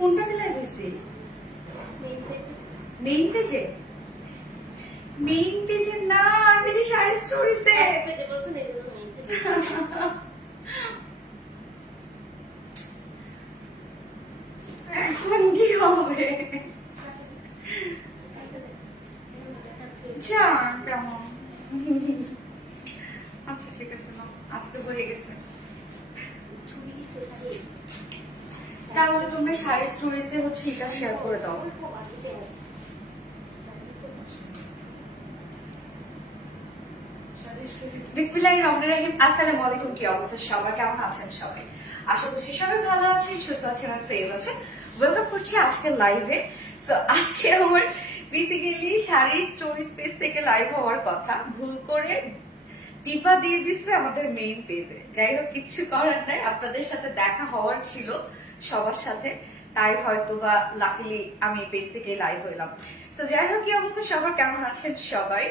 কোনটাতে লাইভ হইছে? মেইন পেজে? মেইন পেজে না, আমি শাড়ি স্টোরিতে। এখন কি হবে? যা কেমন? আচ্ছা ঠিক আছে না, আজকে হয়ে গেছে। তাহলে তোমরা শাড়ি স্টোরিজে হচ্ছে এটা শেয়ার করে দাও। বিসমিল্লাহির রহমানির রহিম। আসসালামু আলাইকুম, কি অবস্থা সবার, কেমন আছেন সবাই? আশা করছি সবাই ভালো আছেন, সুস্থ আছেন আর সেফ আছেন। ওয়েলকাম করছি আজকে লাইভে। সো আজকে আমার বেসিক্যালি শাড়ি স্টোরি স্পেস থেকে লাইভ হওয়ার কথা, ভুল করে টিপা দিয়ে দিচ্ছে আমাদের মেইন পেজে। যাই হোক, কিচ্ছু করার নাই, আপনাদের সাথে দেখা হওয়ার ছিল সবার সাথে, তাই হয়তো বা লাকিলি আমি পেজ থেকে লাইভ হইলাম। তো যাই হোক, কি অবস্থা সবার, কেমন আছেন সবাই?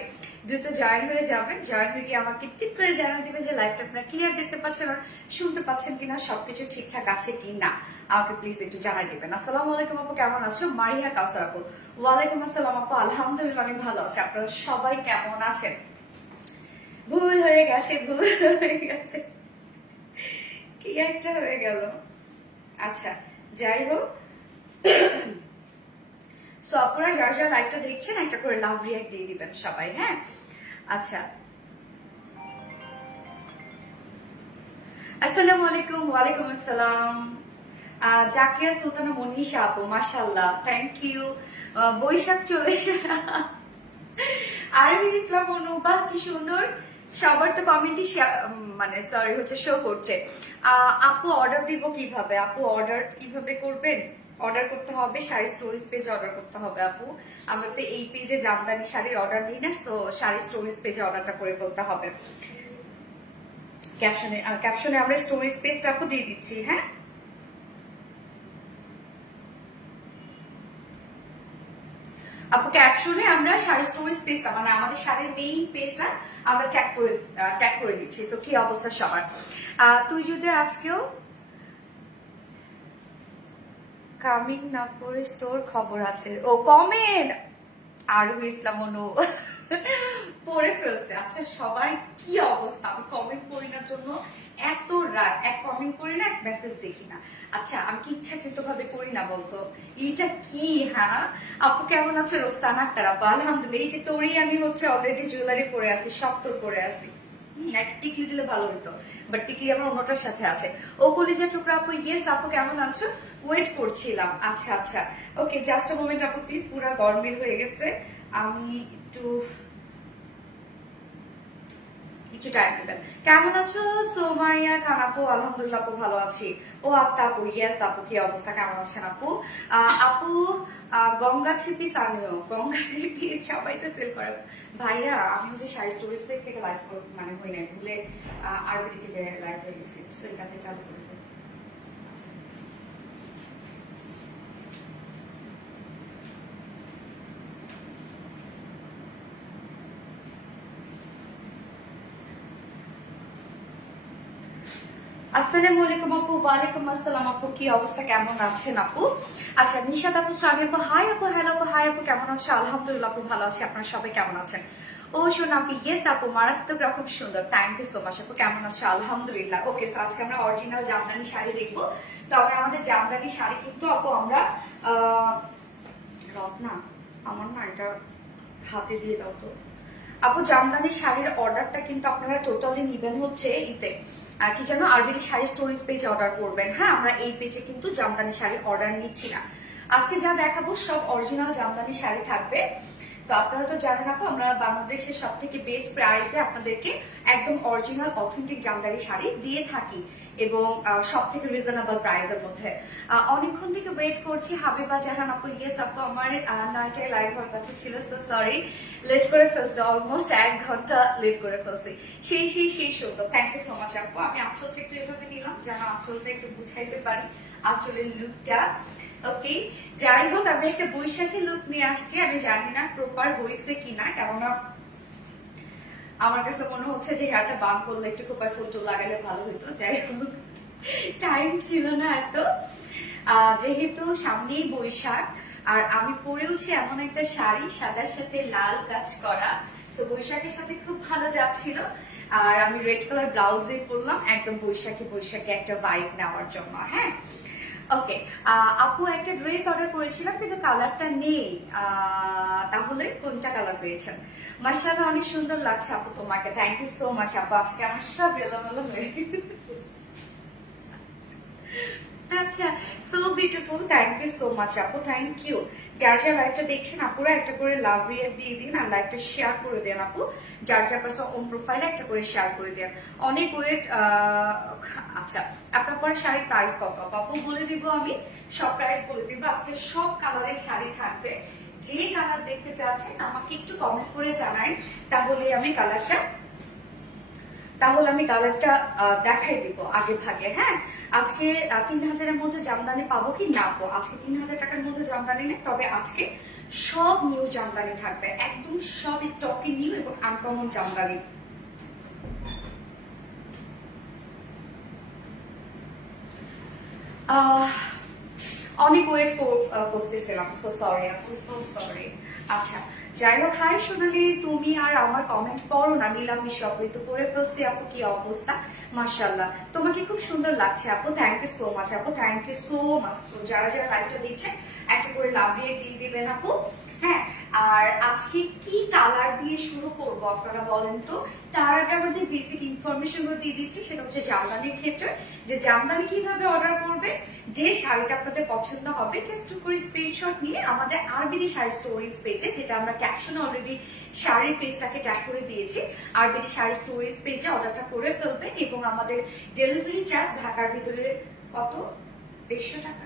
দ্রুত জয়েন হয়ে যাবেন। জয়েন হয়ে গিয়ে আমাকে টিপ করে জানান দিবেন যে লাইভটা আপনারা ক্লিয়ার দেখতে পাচ্ছেন আর শুনতে পাচ্ছেন কিনা, সবকিছু ঠিকঠাক আছে কিনা আমাকে প্লিজ একটু জানাই দিবেন। আসসালামু আলাইকুম আপু, কেমন আছো? মারিয়া কাউসার আপু, ওয়ালাইকুম আসসালাম আপু, আলহামদুলিল্লাহ আমি ভালো আছি। আপনারা সবাই কেমন আছেন? ভুল হয়ে গেছে, ভুল হয়ে গেছে, কি একটা হয়ে গেল। আচ্ছা যাই হোক, সো আপনারা যারা যারা লাইভটা দেখছেন একটা করে লাভ রিয়াক্ট দিয়ে দিবেন সবাই, হ্যাঁ? আচ্ছা, আসসালামু আলাইকুম। ওয়ালাইকুম আসসালাম। জাকিয়া সুলতানা মনীষা আপু, মাশাআল্লাহ, থ্যাংক ইউ। বৈশাখ চলেছে। আরবি ইসলাম অনুবাহ, কি সুন্দর। সবার তো কমেন্টই মানে সরি হচ্ছে শো করছে। আপু অর্ডার দিব কিভাবে? আপু অর্ডার কিভাবে করবেন? অর্ডার করতে হবে শাড়ি স্টোরিজ পেজে অর্ডার করতে হবে আপু। আমরা তো এই পেজে জামদানি শাড়ির অর্ডার দিই না, সো শাড়ি স্টোরিজ পেজে অর্ডারটা করে ফেলতে হবে। ক্যাপশনে আমরা স্টোরিজ পেজটা আপু দিয়ে দিচ্ছি, হ্যাঁ? আপু ক্যাপশনে আমরা শাড়ি স্টোরিজ পেজটা, মানে আমাদের শাড়ির মেইন পেজটা আমরা ট্যাগ করে দিচ্ছি। সো কি অবস্থা সবার? তুই যদি আজকেও কামিং না করিস, তোর খবর আছে। ও কমেন্ট আরবি ইসলাম অনু পড়ে ফেলছে। আচ্ছা সবাই কি অবস্থা? আমি কমেন্ট করি না জন্য এত রাগ, এক কমেন্ট করি না, এক মেসেজ দেখি না। আচ্ছা আমি কি ইচ্ছাকৃত ভাবে করি না বলতো? এইটা কি? হ্যাঁ আপু কেমন আছে? রোকসানা আক্তার আপু, আলহামদুলিল্লাহ। এই যে তোরই আমি হচ্ছে অলরেডি জুয়েলারি পরে আছি, সব তোর পরে আছি। একটা টিকলি দিলে ভালো হতো, বাট টিকলি আমার অন্যটার সাথে আছে। ও কলিজা টুকরা আপু, ইয়েস আপু কেমন আছো? ওয়েট করছিলাম। আচ্ছা আচ্ছা, ওকে জাস্ট আ মোমেন্ট আপু প্লিজ। পুরা গরমিল হয়ে গেছে, আমি একটু টাইম নেবেন। কেমন আছো সোমাইয়া খান আপু? আলহামদুলিল্লাহ আপু ভালো আছি। ও আত্মা আপু, ইয়েস আপু, কি অবস্থা, কেমন আছেন আপু? আপু গঙ্গা থ্রি পিস আমিও, গঙ্গা থ্রি পিস সবাই তো সেল করে। ভাইয়া আমি হচ্ছে শাড়ি স্টোরেজ পেজ থেকে লাইভ মানে হই নাই, ভুলে আরবিটি থেকে লাইভ হয়ে গেছি, সো এটাতে চালু করে দেবো। আসসালামু আলাইকুম আপু। ওয়ালাইকুম আসসালাম আপু, কি অবস্থা, কেমন আছেন আপু? আচ্ছা নিশাদ আপু, শ্রাবী আপু, হাই আপু, হ্যালো আপু, হাই আপু, কেমন আছো? আলহামদুলিল্লাহ আপু ভালো আছি। আপনারা সবাই কেমন আছেন? ও শোন আপু, ইয়েস আপু, মারাত্মক রকম সুন্দর, থ্যাংক ইউ সো মাচ আপু, কেমন আছো? আলহামদুলিল্লাহ। ওকে, সো আজকে আমরা অরিজিনাল জামদানি শাড়ি দেখবো। তবে আমাদের জামদানি শাড়ি কিন্তু আপু আমরা রত্না, আমার না এটা হাতে দিয়ে দাও তো আপু। জামদানি শাড়ির অর্ডারটা কিন্তু আপনারা টোটালি নিবেন হচ্ছে ইতে কি জানো, আরবিটি শাড়ি স্টোরিজ পেজে অর্ডার করবেন, হ্যাঁ? আমরা এই পেজে কিন্তু জামদানি শাড়ির অর্ডার নিচ্ছি না। আজকে যা দেখাবো সব অরিজিনাল জামদানি শাড়ি থাকবে। তো আপনারা তো জানেন আপু, আমরা বাংলাদেশের সব থেকে বেস্ট প্রাইসে আপনাদেরকে একদম অরিজিনাল অথেন্টিক জামদানি শাড়ি দিয়ে থাকি, এবং সব থেকে রিজনেবল প্রাইসের মধ্যে। অনেকক্ষণ থেকে ওয়েট করছি। হাবিবা জাহান আপু, ইয়েস আপু, আমার 9টায় লাইভ হওয়ার কথা ছিল, সো সরি লেট করে ফেলছে, অলমোস্ট 1 ঘন্টা লেট করে ফেলছি। সেই সুন্দর, থ্যাংক ইউ সো মাচ আপু। আমি আঁচলটা একটু এভাবে নিলাম যেন আঁচলটা একটু বুঝাইতে পারি, আঁচলের লুকটা। ওকে যাই হোক, আমি একটা বৈশাখী লুক নিয়ে আসছি। আমি জানি না প্রপার হয়েছে কিনা, কেননা আমার কাছে মনে হচ্ছে যে হেয়ারটা বাম করলে একটু খোপায় ফুল টুল লাগালে ভালো হতো। যাই হোক, টাইম ছিল না এত। যেহেতু সামনেই বৈশাখ আর আমি পরেওছি এমন একটা শাড়ি সাদার সাথে লাল কাজ করা, তো বৈশাখের সাথে খুব ভালো যাচ্ছিল। আর আমি রেড কালার ব্লাউজ দিয়ে পরলাম একদম বৈশাখী বৈশাখী একটা ভাইব নেওয়ার জন্য। হ্যাঁ, ওকে। আপু একটা ড্রেস অর্ডার করেছিলাম কিন্তু কালারটা নেই, তাহলে কোনটা কালার পেয়েছেন? মাশাআল্লাহ অনেক সুন্দর লাগছে আপু তোমাকে, থ্যাংক ইউ সো মাচ আপু। আজকে আমার সব এলোমেলো হয়ে গেছে। আচ্ছা, so beautiful, thank you so much আপু, থ্যাংক ইউ। যার যার লাইভটা দেখছেন আপুরা একটা করে লাভ রিয়েক্ট দিয়ে দিন আর লাইভটা শেয়ার করে দেন আপু। যার যার পাশে ওন প্রোফাইলে একটা করে শেয়ার করে দেন। অনেক ওয়েট। আচ্ছা, আপনার পরে শাড়ির প্রাইস কত আপু বলে দিব, আমি সব প্রাইস বলে দিব। আজকে সব কালারের শাড়ি থাকবে, যে কালার দেখতে চাচ্ছেন আমাকে একটু কমেন্ট করে জানাই, তাহলে আমি কালারটা দেখাই দিব আগে ভাগে। হ্যাঁ, আজকে 3000-এর মধ্যে জামদানি পাবো কি না পাবো? আজকে 3000 টাকার মধ্যে জামদানি নেই, তবে আজকে সব নিউ জামদানি থাকবে, একদম সব স্টকি নিউ এবং আনকমন জামদানি। অনেক ওয়েট করতেছিলাম, সো সরি আপু, সো সরি। আচ্ছা, যাই হোক, হাই সোনালি, তুমি আর আমার কমেন্ট পড়ো না, নিলাম বিশ্বপ্রিত করে ফেলছি আপু, কি অবস্থা? মাশাআল্লাহ, তোমাকে খুব সুন্দর লাগছে আপু, থ্যাংক ইউ সো মাচ আপু, থ্যাংক ইউ সো মাচ। তো যারা যারা লাইভটা দেখছে একটা করে লাভ দিয়ে দিয়ে দিবেন আপু। হ্যাঁ, আর আজকে কি কালার দিয়ে শুরু করব আপনারা বলেন তো? তার আগে আমাদের বেসিক ইনফরমেশন গুলো দিয়ে দিচ্ছি, সেটা হচ্ছে জামদানির ক্ষেত্রে, যে জামদানি কিভাবে অর্ডার করবে। যে শাড়িটা আপনাদের পছন্দ হবে জাস্ট করে স্ক্রিনশট নিয়ে আমাদের আরবিডি শাড়ি স্টোরেজ পেজে, যেটা আমরা ক্যাপশনে অলরেডি শাড়ির পেজটাকে ট্যাগ করে দিয়েছি, আরবিডি শাড়ি স্টোরেজ পেজে অর্ডারটা করে ফেলবেন। এবং আমাদের ডেলিভারি চার্জ ঢাকার ভিতরে কত? 150 টাকা।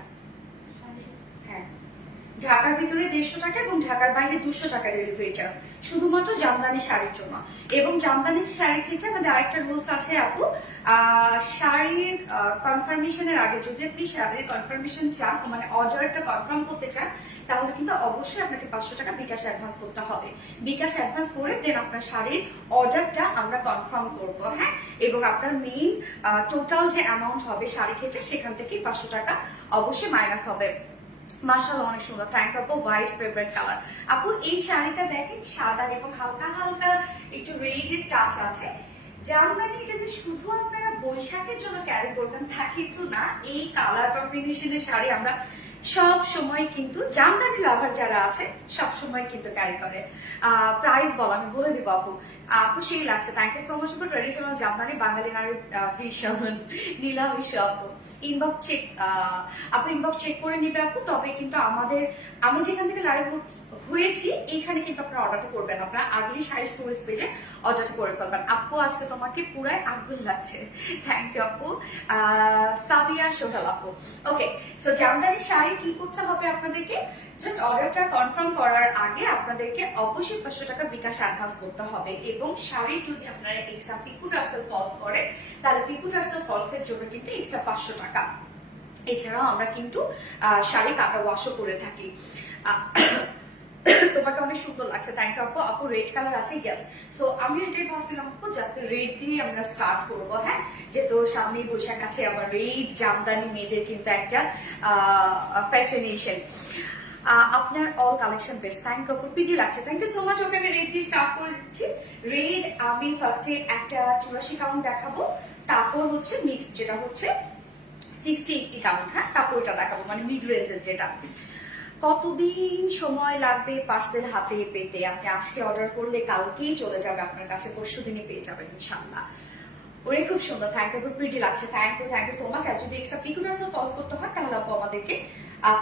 হ্যাঁ, ঢাকার ভিতরে 150 টাকা এবং ঢাকার বাইরে 200 টাকা ডেলিভারি চার্জ, শুধুমাত্র জামদানি শাড়ির জন্য। এবং জামদানির শাড়ির ক্ষেত্রে আমাদের আরেকটা রুলস আছে আপু, শাড়ির কনফার্মেশনের আগে যদি আপনি শাড়ির কনফার্মেশন চান, মানে অর্ডারটা কনফার্ম করতে চান, তাহলে কিন্তু অবশ্যই আপনাকে 500 টাকা বিকাশ অ্যাডভান্স করতে হবে। বিকাশ অ্যাডভান্স করে দেন আপনার শাড়ির অর্ডারটা আমরা কনফার্ম করব। হ্যাঁ, এবং আপনার মেইন টোটাল যে অ্যামাউন্ট হবে শাড়ি ক্ষেত্রে, সেখান থেকে 500 টাকা অবশ্যই মাইনাস হবে। মাশাআল্লাহ অনেক সুন্দর, থ্যাংক ইউ আপু, হোয়াইট ফেভারিট কালার। আপু এই শাড়িটা দেখেন, সাদা এবং হালকা হালকা একটু রেডের টাচ আছে। জামদানি এটা যে শুধু আপনারা বৈশাখের জন্য ক্যারি করবেন তা কিন্তু না, এই কালার কম্বিনেশনের শাড়ি আমরা সব সময় কিন্তু জামদানি লাভার যারা আছে সব সময় কিন্তু ক্যারি করে। প্রাইস বল আমি বলে দিব আপু। আপু সেই লাগছে, থ্যাংক ইউ সো মাচ আপু। ট্রেডিশনাল জামদানি বাঙালি নারীর ভীষণ নীলা বিশ্ব আপু। ইনবক্স চেক, আপু ইনবক্স চেক করে নিবে আপু। তবে কিন্তু আমি যেখান থেকে লাইভ হয়েছি এইখানে কিন্তু আপনারা অর্ডারটা করবেন, আপনারা আগে শাড়ি স্টোরেজ পেজে অর্ডারটা করে ফেলবেন। আপু আজকে তোমাকে পুরাই আগ্রহ লাগছে, থ্যাংক ইউ আপু। সাদিয়া সোহেল আপু, ওকে। সো জামদানির শাড়ি কি করতে হবে আপনাদেরকে? জাস্ট অর্ডারটা কনফার্ম করার আগে আপনাদেরকে অবশ্যই 500 টাকা বিকাশ অ্যাডভান্স করতে হবে। এবং শাড়ি যদি আপনারা এক্সট্রা পিকু টার্সেল ফলস করে, তাহলে পিকু টার্সেল ফলসের জন্য কিন্তু এক্সট্রা 500 টাকা। এছাড়াও আমরা কিন্তু শাড়ি কাটা ওয়াশও করে থাকি। তোমাকে অনেক সুন্দর লাগছে, থ্যাংক ইউ আপু। আপু রেড কালার আছে, ইয়েস। সো আমি এটাই ভাবছিলাম আপু, জাস্ট রেড দিয়ে আমরা স্টার্ট করবো। হ্যাঁ, যেহেতু সামনেই বৈশাখ আছে, আবার রেড জামদানি মেয়েদের কিন্তু একটা ফ্যাসিনেশন। আপনার all collection best, thank you আপু, পিটি লাগছে, thank you so much. Okay, আমি রেড দিয়ে স্টার্ট করে দিচ্ছি। রেড আমি ফার্স্টে একটা 84 কাউন্ট দেখাবো, তারপর হচ্ছে মিক্স যেটা হচ্ছে 60-80 কাউন্ট। হ্যাঁ, তারপর ওটা দেখাবো, মানে মিড রেঞ্জের যেটা। কতদিন সময় লাগবে পার্সেল হাতে পেতে? আপনি আজকে অর্ডার করলে কালকেই চলে যাবে আপনার কাছে, পরশু দিনই পেয়ে যাবেন ইনশাআল্লাহ। ওরে খুব সুন্দর, থ্যাংক ইউ, প্রিটি লাগছে, থ্যাংক ইউ সো মাচ। আর যদি এক্সট্রা পিকু টার্সেল ফলস করতে হয় তাহলে আপু আমাদেরকে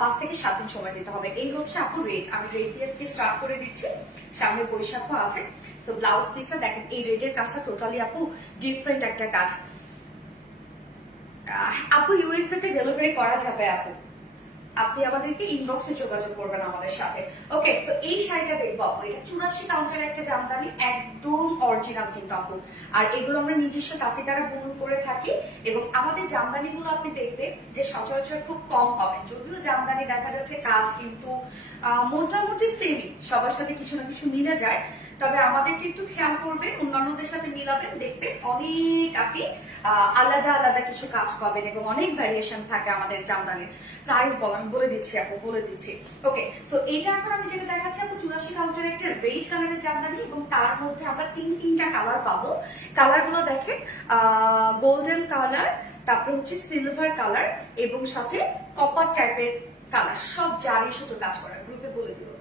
5 থেকে 7 দিন সময় দিতে হবে। এই হচ্ছে আপু রেড, আমি রেড দিয়ে আজকে স্টার্ট করে দিচ্ছি। সামনে বৈশাখও আছে। সো ব্লাউজ পিসটা দেখেন, এই রেডের কাজটা টোটালি আপু ডিফারেন্ট একটা কাজ। আপু ইউএসএ তে ডেলিভারি করা যাবে আপু, আপনি আমাদেরকে ইনবক্সে যোগাযোগ করবেন আমাদের সাথে। ওকে, তো এই শাড়িটা দেখবো আপু, এটা 84 কাউন্টের একটা জামদানি, একদম অরিজিনাল কিন্তু আপু। আর এগুলো আমরা নিজস্ব তাঁতি দ্বারা বুনন করে থাকি। এবং আমাদের জামদানিগুলো আপনি দেখবেন যে সচরাচর খুব কম পাবেন, যদিও জামদানি দেখা যাচ্ছে কাজ কিন্তু মোটামুটি সেমই, সবার সাথে কিছু না কিছু মিলে যায়। তবে আমাদেরকে একটু খেয়াল করবেন, অন্যান্যদের সাথে মিলাবেন, দেখবেন অনেক আপনি আলাদা আলাদা কিছু কাজ পাবেন এবং অনেক ভ্যারিয়েশন থাকে আমাদের জামদানির। প্রাইস বলে দিচ্ছি আপু, বলে দিচ্ছি। ওকে, সো এটা এখন আমি যেটা দেখাচ্ছি আপু 84 কাউন্টার একটা রেড কালারের জামদানি এবং তার মধ্যে আমরা তিনটা কালার পাবো। কালারগুলো দেখেন, গোল্ডেন কালার, তারপরে হচ্ছে সিলভার কালার এবং সাথে কপার টাইপের কালার, সব জারি সুতো কাজ করা। গ্রুপে বলে দিল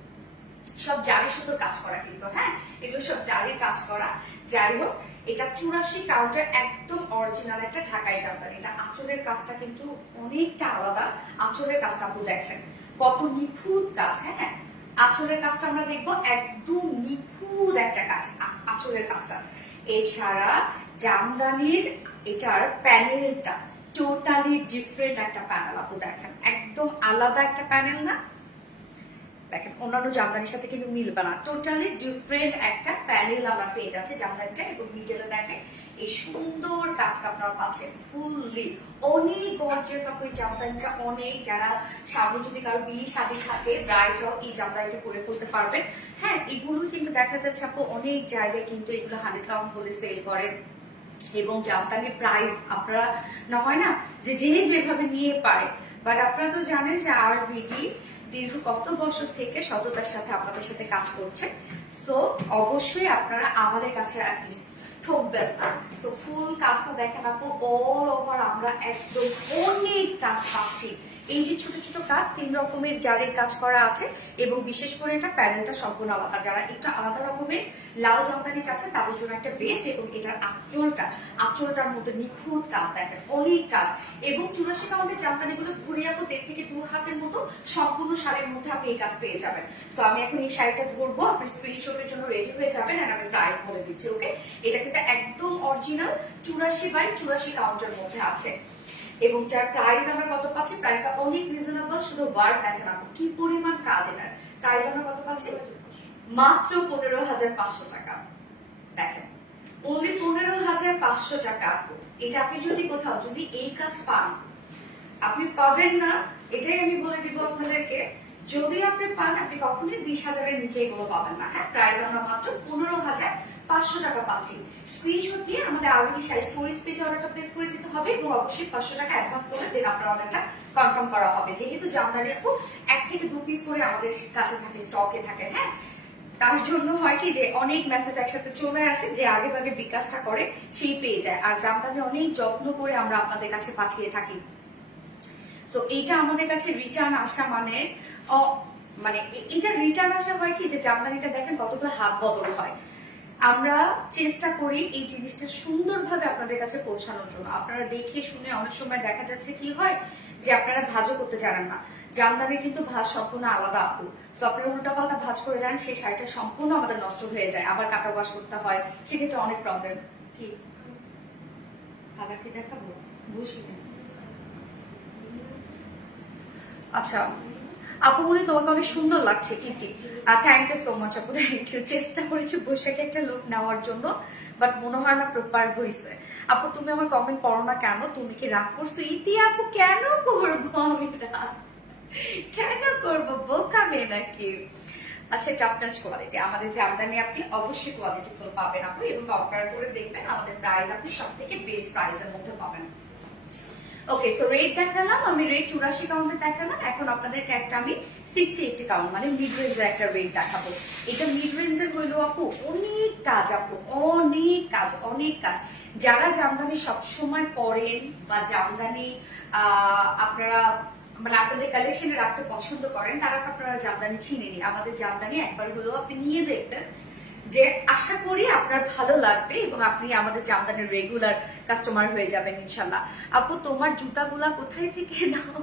সব জারি সুতো কাজ করা, কিন্তু হ্যাঁ এগুলো সব জারির কাজ করা। যাই হোক, এটা 84 কাউন্টার একদম অরিজিনাল একটা ঢাকাই জামদানি। এটা আঁচলের কাজটা কিন্তু অনেকটা আলাদা। আঁচলের কাজটা আপনি দেখেন কত নিখুঁত কাজ। হ্যাঁ, আঁচলের কাজটা আমরা দেখবো একদম নিখুঁত একটা কাজ আঁচলের কাজটা। এছাড়া জামদানির এটার প্যানেলটা টোটালি ডিফারেন্ট একটা প্যানেল আপু দেখেন, একদম আলাদা একটা প্যানেল না, দেখেন অন্যান্য জামদানির সাথে কিন্তু মিলবে না, টোটালি ডিফারেন্ট একটা প্যানেল আমরা পেয়ে যাচ্ছি জামদানিটা। এবং মিডলে দেখেন এই সুন্দর কাজটা আপনারা পাচ্ছেন ফুললি, অনেক গর্জিয়াস আপু এই জামদানিটা। অনেক যারা সামনে যদি কারো বিয়ে শাদী থাকে, ব্রাইডরাও এই জামদানিটা করে ফেলতে পারবেন। হ্যাঁ, এগুলো কিন্তু দেখা যাচ্ছে আপু অনেক জায়গায় কিন্তু এগুলো 100 কাউন্ট বলে সেল করে এবং জামদানির প্রাইস আপনারা না হয় না যে যেভাবে নিয়ে পারে, বাট আপনারা তো জানেন যে আরবিডি দীর্ঘ কত বছর থেকে সততার সাথে আপনাদের সাথে কাজ করছে। সো অবশ্যই আপনারা আমাদের কাছে অ্যাটলিস্ট ঠকবেন না। সো ফুল কাজটা দেখেন আপু, অল ওভার আমরা একদম অনেক কাজ পাচ্ছি। এই যে ছোট ছোট কাজ 3 রকমের জারির কাজ করা আছে এবং বিশেষ করে এটা প্যানেলটা সম্পূর্ণ আলাদা। যারা একটু আলাদা রকমের লাল জামদানি চাচ্ছে তাদের জন্য একটা বেস্ট। এবং এটার আঁচলটার মধ্যে নিখুঁত কাজ দেখেন, অনেক কাজ। এবং 84 কাউন্টের জামদানিগুলো ঘুরে আপু 1.5 থেকে 2 হাতের মতো সম্পূর্ণ শাড়ির মধ্যে আপনি এই কাজ পেয়ে যাবেন। তো আমি এখন এই শাড়িটা ধরবো, আপনি স্ক্রিনশটের জন্য রেডি হয়ে যাবেন আর আমি প্রাইস বলে দিচ্ছি। ওকে, এটা কিন্তু একদম অরিজিনাল 84/84 কাউন্টের মধ্যে আছে এবং যার প্রাইস আমরা কত পাচ্ছি, প্রাইসটা অনেক রিজনেবল। শুধু ওয়ার্ক দেখেন আপু কি পরিমাণ কাজ। এটার প্রাইস আমরা কত পাচ্ছি, মাত্র 15,500 টাকা। দেখেন ওনলি 15,500 টাকা আপু। এটা আপনি যদি কোথাও যদি এই কাজ পান, আপনি পাবেন না, এটাই আমি বলে দিব আপনাদেরকে। যদি আপনি পান, আপনি কখনোই 20,000-এর নিচে এগুলো পাবেন না। হ্যাঁ, প্রাইস আমরা মাত্র 15,500 টাকা পাচ্ছি। স্ক্রিনশট নিয়ে আমাদের আরবিডি শাড়ি স্টোরেজ পেজে অর্ডারটা প্লেস করে দিতে হবে এবং অবশ্যই 500 টাকা অ্যাডভান্স করলে দেন আপনার অর্ডারটা কনফার্ম করা হবে। যেহেতু জামদানি আপু 1 থেকে 2 পিস করে আমাদের কাছে থাকে, স্টকে থাকে। হ্যাঁ, তার জন্য হয় কি যে অনেক মেসেজ একসাথে চলে আসে, যে আগে ভাগে বিকাশটা করে সেই পেয়ে যায়। আর জামদানি অনেক যত্ন করে আমরা আপনাদের কাছে পাঠিয়ে থাকি। সো এইটা আমাদের কাছে রিটার্ন আসা মানে এটা রিটার্ন আসা হয় কি যে জামদানিটা দেখেন কতগুলো হাত বদল হয়। আমরা চেষ্টা করি এই জিনিসটা সুন্দরভাবে আপনাদের কাছে পৌঁছানোর জন্য। আপনারা দেখে শুনে অনেক সময় দেখা যাচ্ছে কি হয় যে আপনারা ভাজও করতে জানেন না। জামদানি কিন্তু ভাজ সম্পূর্ণ আলাদা আপু। সো আপনারা উল্টাপাল্টা ভাজ করে দেন, সেই শাড়িটা সম্পূর্ণ আমাদের নষ্ট হয়ে যায়, আবার কাটা ওয়াশ করতে হয়, সেক্ষেত্রে অনেক প্রবলেম। কি কালার কি দেখাবো বুঝিনি। আচ্ছা আপু বলি তোমাকে অনেক সুন্দর লাগছে কিন্তু। থ্যাংক ইউ সো মাচ আপু, থ্যাংক ইউ। চেষ্টা করেছি বৈশাখে একটা লুক নেওয়ার জন্য, বাট মনে হয় না প্রপার হয়েছে। আপু তুমি আমার কমেন্ট পড়ো না কেন? তুমি কি রাগ করছো? ইতি আপু কেন করবো আমি রাগ, কেন করবো? বোকা মেয়ে নাকি? আচ্ছা, টপ নাচ কোয়ালিটি আমাদের জামদানি আপনি অবশ্যই কোয়ালিটি ফুল পাবেন আপু এবং কম্পেয়ার করে দেখবেন আমাদের প্রাইস আপনি সব থেকে বেস্ট প্রাইসের মধ্যে পাবেন। ওকে, সো রেট দেখালাম আমি, রেট 84 কাউন্টে দেখালাম। এখন আপনাদেরকে একটা আমি 60-80 কাউন্ট মানে মিড রেঞ্জের একটা রেট দেখাবো। এটা মিড রেঞ্জের হইলো আপু অনেক কাজ আপু, অনেক কাজ, অনেক কাজ। যারা জামদানি সবসময় পরেন বা জামদানি আপনারা মানে আপনাদের কালেকশনে রাখতে পছন্দ করেন, তারা তো আপনারা জামদানি চিনেনি। আমাদের জামদানি একবার হলেও আপনি নিয়ে দেখবেন, যে আশা করি আপনার ভালো লাগবে এবং আপনি আমাদের জামদানির রেগুলার কাস্টমার হয়ে যাবেন ইনশাল্লাহ। আপু তোমার জুতাগুলা কোথায় থেকে নাও?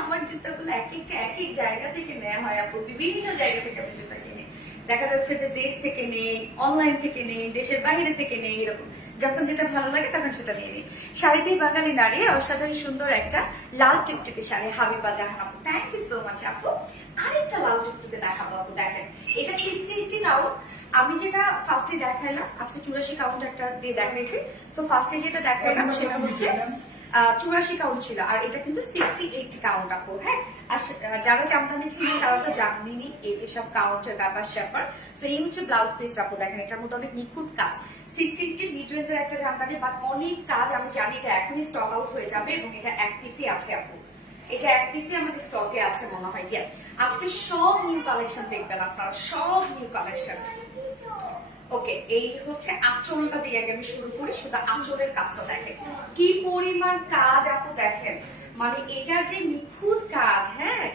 আমার জুতাগুলো এক এক জায়গা থেকে নেওয়া হয় আপু, বিভিন্ন জায়গা থেকে আমি জুতা কিনি। দেখা যাচ্ছে যে দেশ থেকে নেই, অনলাইন থেকে নেই, দেশের বাইরে থেকে নেই, এরকম যখন যেটা ভালো লাগে তখন সেটা নিয়ে নিই। শাড়িতেই বাঙালি নারী অসাধারণ সুন্দর একটা লাল টিপটিপি শাড়ি, হাবিবা জাহান আপু, থ্যাংক ইউ সো মাচ আপু। আরেকটা লাল টিপটিপি দেখাবো আপু, দেখেন এটা 60-80 কাউন্ট। আমি যেটা ফার্স্টে দেখাইলাম, আজকে 84 কাউন্ট একটা দিয়ে দেখাইছি। তো ফার্স্টে যেটা দেখাইলাম সেটা হচ্ছে 84 কাউন্ট ছিল, আর এটা কিন্তু 68 কাউন্ট আপু। হ্যাঁ, আর যারা জামদানি ছিলেন তারা তো জানেনই এইসব কাউন্টের ব্যাপার স্যাপার। তো এই হচ্ছে ব্লাউজ পিসটা আপু, দেখেন এটার মধ্যে অনেক নিখুঁত কাজ। 68 মিড রেঞ্জের একটা জামদানি, বাট অনেক কাজ। আমি জানি এটা এখনই স্টক আউট হয়ে যাবে, এবং এটা এক পিসই আছে আপু, এটা এক পিসই আমাদের স্টকে আছে মনে হয়। ইয়েস, আজকে সব নিউ কালেকশন দেখবেন আপনারা, সব নিউ কালেকশন। ওকে, এই হচ্ছে আঁচলটা দিয়ে আগে আমি শুরু করি। শুধু আঁচলের কাজটা দেখেন কি পরিমাণ কাজ আপু, দেখেন মানে এটার যে নিখুঁত কাজ। হ্যাঁ,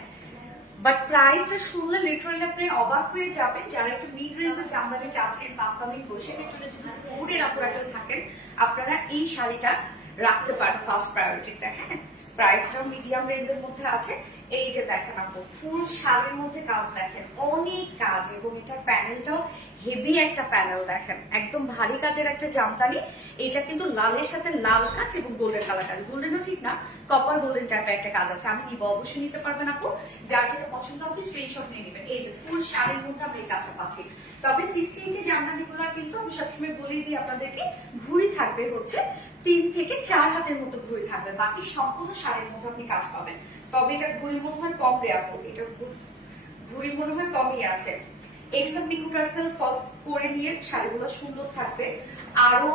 বাট প্রাইসটা শুনলে লিটারালি আপনি অবাক হয়ে যাবেন। যারা একটু মিড রেঞ্জের জামদানি চাচ্ছেন বা আপনি বৈশাখের জন্য যদি স্টোরের আপুরাতে থাকেন, আপনারা এই শাড়িটা রাখতে পারেন ফার্স্ট প্রায়োরিটিতে। হ্যাঁ, প্রাইসটাও মিডিয়াম রেঞ্জের মধ্যে আছে। এই যে দেখেন আপু, ফুল শাড়ির মধ্যে কাজ দেখেন, অনেক কাজ, এবং এটা প্যানেলটাও হেভি একটা প্যানেল দেখেন, একদম ভারী কাজের একটা জামদানি। এটা কিন্তু লালের সাথে লাল কাজ এবং গোল্ডেন কালার কাজ, গোল্ডেনও ঠিক না, কপার গোল্ডেন টাইপের একটা কাজ আছে। আমি নিব, অবশ্যই নিতে পারবেন আপু, যার যেটা পছন্দ হবে স্ক্রিনশট নিয়ে নেবেন। এই যে ফুল শাড়ির মধ্যে আমরা এই কাজটা পাচ্ছি। তবে 68 জামদানি গুলা কিন্তু আমি সবসময় বলেই দিই আপনাদেরকে, ঘুড়ি থাকবে হচ্ছে 3 থেকে 4 হাতের মতো ঘুড়ি থাকবে, বাকি সম্পূর্ণ শাড়ির মধ্যে আপনি কাজ পাবেন। তবে এটা ঘুড়ি মনে হয় কম রে আপু, এটা ঘুড়ি মনে হয় কমই আছে। এক্সট্রা পিকো টার্সেল ফলস করে নিয়ে শাড়িগুলো সুন্দর থাকবে, আরো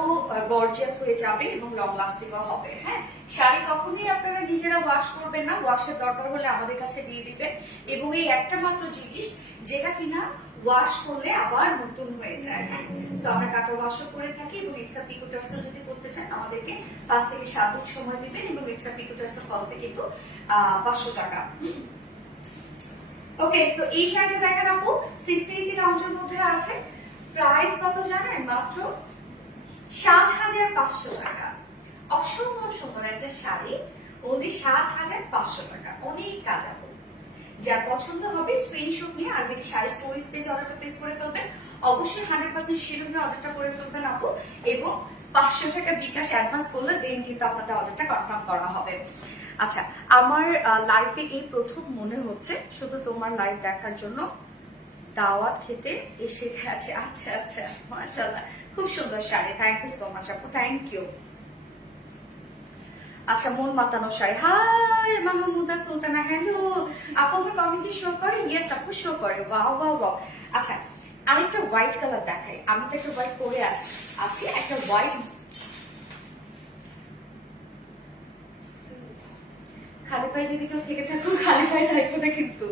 গর্জিয়াস হয়ে যাবে এবং লং লাস্টিংও হবে। হ্যাঁ, শাড়ি কখনোই আপনারা নিজেরা ওয়াশ করবেন না, ওয়াশের দরকার হলে আমাদের কাছে দিয়ে দিবেন। এবং এই একটা মাত্র জিনিস যেটা কিনা ওয়াশ করলে আবার নতুন হয়ে যায়। হ্যাঁ, তো আমরা কাটা ওয়াশও করে থাকি, এবং এক্সট্রা পিকো টার্সেল যদি করতে চান আমাদেরকে 5 থেকে 7 দিন সময় দিবেন, এবং এক্সট্রা পিকো টার্সেল ফলসে কিন্তু 500 টাকা। ওকে, সো এই শাড়িটা দেখেন আপু, 68 কাউন্টের মধ্যে আছে। প্রাইস কত জানেন? মাত্র ৭৫০০ টাকা। অসম্ভব সুন্দর একটা শাড়ি, ওনলি ৭৫০০ টাকা। অনেক কাজ আপু, যার পছন্দ হবে স্ক্রিনশট নিয়ে আর বেটি শাড়ি স্টোরি পেজে অর্ডারটা প্লেস করে ফেলবেন। অবশ্যই 100% শিওর হয়ে অর্ডারটা করে ফেলবেন আপু, এবং 500 টাকা বিকাশ অ্যাডভান্স করলে দেন কিন্তু আপনাদের অর্ডারটা কনফার্ম করা হবে। আচ্ছা, আমার লাইফে এই প্রথম মনে হচ্ছে শুধু তোমার লাইভ দেখার জন্য দাওয়াত খেতে এসে গেছে। আচ্ছা আচ্ছা, মাশাআল্লাহ, খুব সুন্দর sari, thank you so much আপু, থ্যাংক ইউ। আচ্ছা, মন মাতানো শাড়ি। হাই মাহমুদা সুলতানা, হ্যালো আপু, আমার কমেন্ট কি শো করে? ইয়েস আপু, শো করে। Wow wow wow. আচ্ছা, আরেকটা হোয়াইট কালার দেখাই। আমি তো একটা হোয়াইট পরে আছি, একটা হোয়াইট। খালি পায়ে যদি কেউ থেকে থাকো, খালি পায়ে থাকবো না কিন্তু।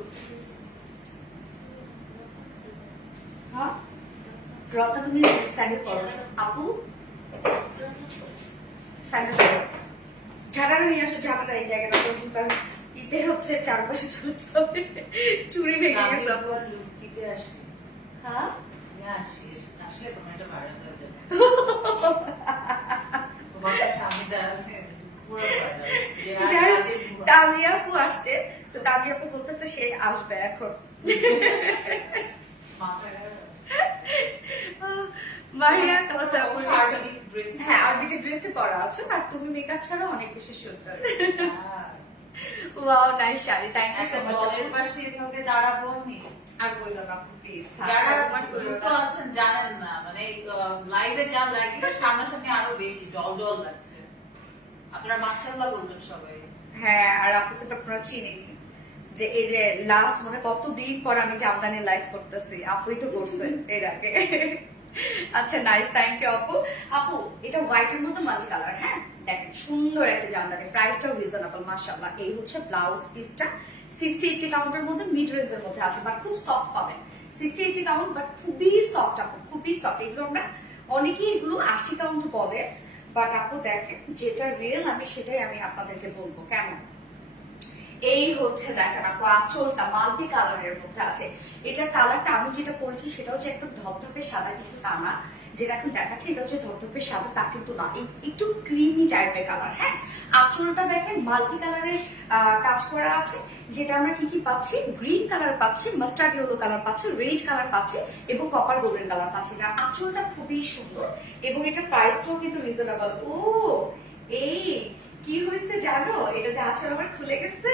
হ্যাঁ, রত্না তুমি স্যান্ডেল করো আপু, স্যান্ডেল করো। ঝাড়ানো নিয়ে আসো, ঝাড়ানো এই জায়গাটা তো জুতার ইতে হচ্ছে চারপাশে চলে যাবে, চুরি ভেঙে গেছে আপু। দিতে আসি। হ্যাঁ, আসি আসলে তোমার এটা ভাড়া হয়ে যাবে। তোমার স্বামীটা পুরো তাজিয়া আপু আসছে, তো তাজিয়া আপু বলতেছে সে আসবে এখন। মারিয়া কালাস আপু, হ্যাঁ আরবিটি ড্রেসে পরা আছো, আর তুমি মেকআপ ছাড়া অনেক বেশি সুন্দর। Wow, nice sari, thank you so much. বলের পাশে এভাবে দাঁড়াবো আমি। আর বললো না আপু প্লিজ, যারা যুক্ত আছেন জানেন না, মানে লাইভে যা লাগে সামনাসামনি আরো বেশি ডল ডল লাগছে। আপনারা মাশাআল্লাহ বলবেন সবাই। হ্যাঁ, আর আপুকে তো আপনারা চিনেন, যে এই যে লাস্ট মানে কতদিন পর আমি জামদানি লাইভ করতেছি, আপুই তো করছেন এর আগে। আচ্ছা, নাইস, থ্যাংক ইউ আপু। আপু, এটা হোয়াইটের মধ্যে মাল্টি কালার। হ্যাঁ, দেখেন সুন্দর একটা জামদানি, প্রাইসটাও রিজনেবল মাশাআল্লাহ। এই হচ্ছে ব্লাউজ পিসটা, 68 কাউন্টের মধ্যে মিড রেঞ্জের মধ্যে আছে, বাট খুব সফট পাবেন। 68 কাউন্ট, বাট খুবই সফট আপু, খুবই সফট। এগুলো আমরা অনেকেই এগুলো 80 কাউন্ট বলে, বাট আপু দেখেন যেটা রিয়েল আমি সেটাই আমি আপনাদেরকে বলবো। কেন? এই হচ্ছে দেখেন আপু, আঁচলটা মাল্টি কালারের মধ্যে আছে। এটা কালারটা আমি যেটা পরেছি সেটা হচ্ছে একটু ধপধপে সাদা, কিন্তু তা না। যেটা এখন দেখাচ্ছি এটা হচ্ছে ধপধপে সাদা, তা কিন্তু না, একটু ক্রিমি টাইপের কালার। হ্যাঁ, আঁচলটা দেখেন মাল্টি কালারের কাজ করা আছে, যেটা আমরা কি কি পাচ্ছি? গ্রিন কালার পাচ্ছি, মাস্টার্ড ইয়েলো কালার পাচ্ছি, রেড কালার পাচ্ছি, এবং কপার গোল্ডেন কালার পাচ্ছি। যার আঁচলটা খুবই সুন্দর, এবং এটা প্রাইসটাও কিন্তু রিজনেবল। ও, এই কি হয়েছে জানো? এটা যে আঁচল আমার খুলে গেছে,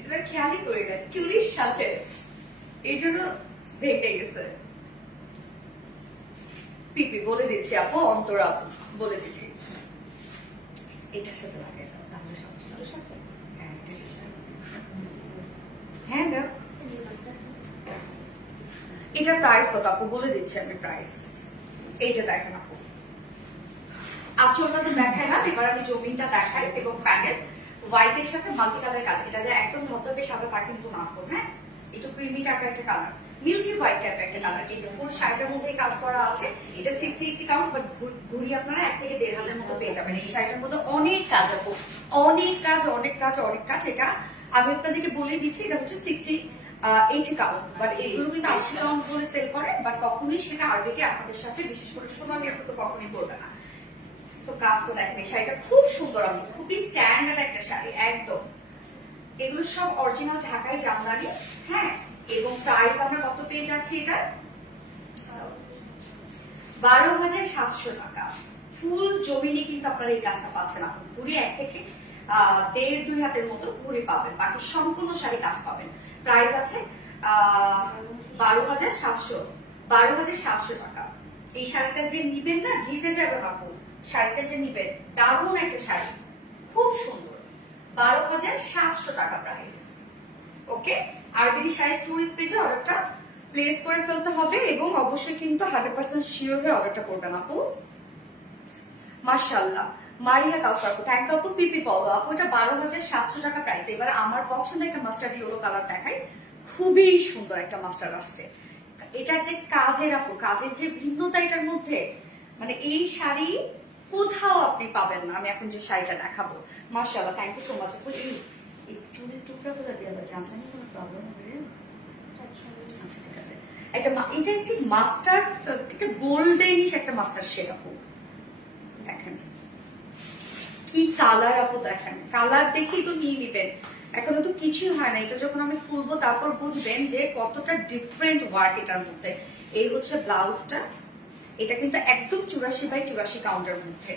এটা খেয়ালই করি না, চুরির সাথে, এই জন্য ভেঙে গেছে। পিপি বলে দিচ্ছি আপু, অন্তর আপু বলে দিচ্ছি, এটার সাথে লাগে এটার প্রাইস কত আপু বলে দিচ্ছি আমি প্রাইস। এই যে দেখেন আপু, আঁচলটা তো দেখাইলাম, এবার আমি জমিনটা দেখাই এবং প্যানেল হোয়াইটের সাথে মাল্টি কালার কাজ। এটা যে একদম ধবধবে সাদা তা কিন্তু না আপু, হ্যাঁ একটু ক্রিমি টাইপের একটা কালার, মিল্কি হোয়াইট টাইপের একটা কালার। এই যে ফুল শাড়িটার মধ্যে কাজ করা আছে। এটা 60-80 কাউন্ট, বাট ঘুরি আপনারা 1 থেকে 1.5 হাজারের মতো পেয়ে যাবেন। এই শাড়িটার মধ্যে অনেক কাজ আপু, অনেক কাজ অনেক কাজ অনেক কাজ। এটা আমি আপনাদেরকে বলে দিচ্ছি, এটা হচ্ছে 60-80 কাউন্ট, বাট এগুলো কিন্তু 80 কাউন্ট বলে সেল করে, বাট কখনোই সেটা আরবিটি আপনাদের সাথে বিশেষ করে সোনালি আপু তো কখনোই করবে না। তো কাজটা দেখেন, এই শাড়িটা খুব সুন্দর, আমি খুবই স্ট্যান্ডার্ড একটা শাড়ি একদম। এগুলো সব অরিজিনাল ঢাকাই জামদানি, হ্যাঁ। এবং প্রাইস আমরা কত পেয়ে যাচ্ছি এটা 12,700 টাকা। ফুল জমিনে কিন্তু আপনারা এই কাজটা পাচ্ছেন। আপনি ঘুরে 1 থেকে 1.5-2 হাতের মতো ঘুরে পাবেন, বাকি সম্পূর্ণ শাড়ি কাজ পাবেন। প্রাইস আছে 12,700 টাকা। এই শাড়িটা যে নিবেন না জিতে যাবেন আপু, শাড়িটা যে নিবেন দারুণ একটা শাড়ি, খুব সুন্দর। 12,700 টাকা প্রাইস। ওকে, আরবিটি শাড়ি স্টোরেজ পেজে অর্ডারটা প্লেস করে ফেলতে হবে এবং অবশ্যই কিন্তু 100% শিওর হয়ে অর্ডারটা করবেন আপু। মাশাআল্লাহ, মারিয়া কাউসার আপু, থ্যাংক ইউ আপু। পিপি পলো আপু, এটা 12,700 টাকা প্রাইস। এবার আমার পছন্দের একটা মাস্টার্ড ইয়েলো কালার দেখাই, খুবই সুন্দর একটা মাস্টার্ড আসছে। এটা যে কাজের আপু, কাজের যে ভিন্নতা এটার মধ্যে, মানে এই শাড়ি কোথাও আপনি পাবেন না। আমি এখন যে শাড়িটা দেখাবো, মাশাআল্লাহ, থ্যাংক ইউ সো মাচ আপু। এই চুলের টুকরাগুলো দিয়ে আবার জানতেন কোনো প্রবলেম হবে? আচ্ছা ঠিক আছে। এটা একটি মাস্টার্ড, একটা গোল্ডেনিশ একটা মাস্টার্ড শেড আপু, দেখেন কি কালার আপু, দেখেন কালার দেখেই তো নিয়ে নিবেন। এখনো তো কিছুই হয় না, এটা যখন আমি খুলবো তারপর বুঝবেন যে কতটা ডিফারেন্ট ওয়ার্ক এটার মধ্যে। এই হচ্ছে ব্লাউজটা, এটা কিন্তু একদম 84/84 কাউন্টের মধ্যে,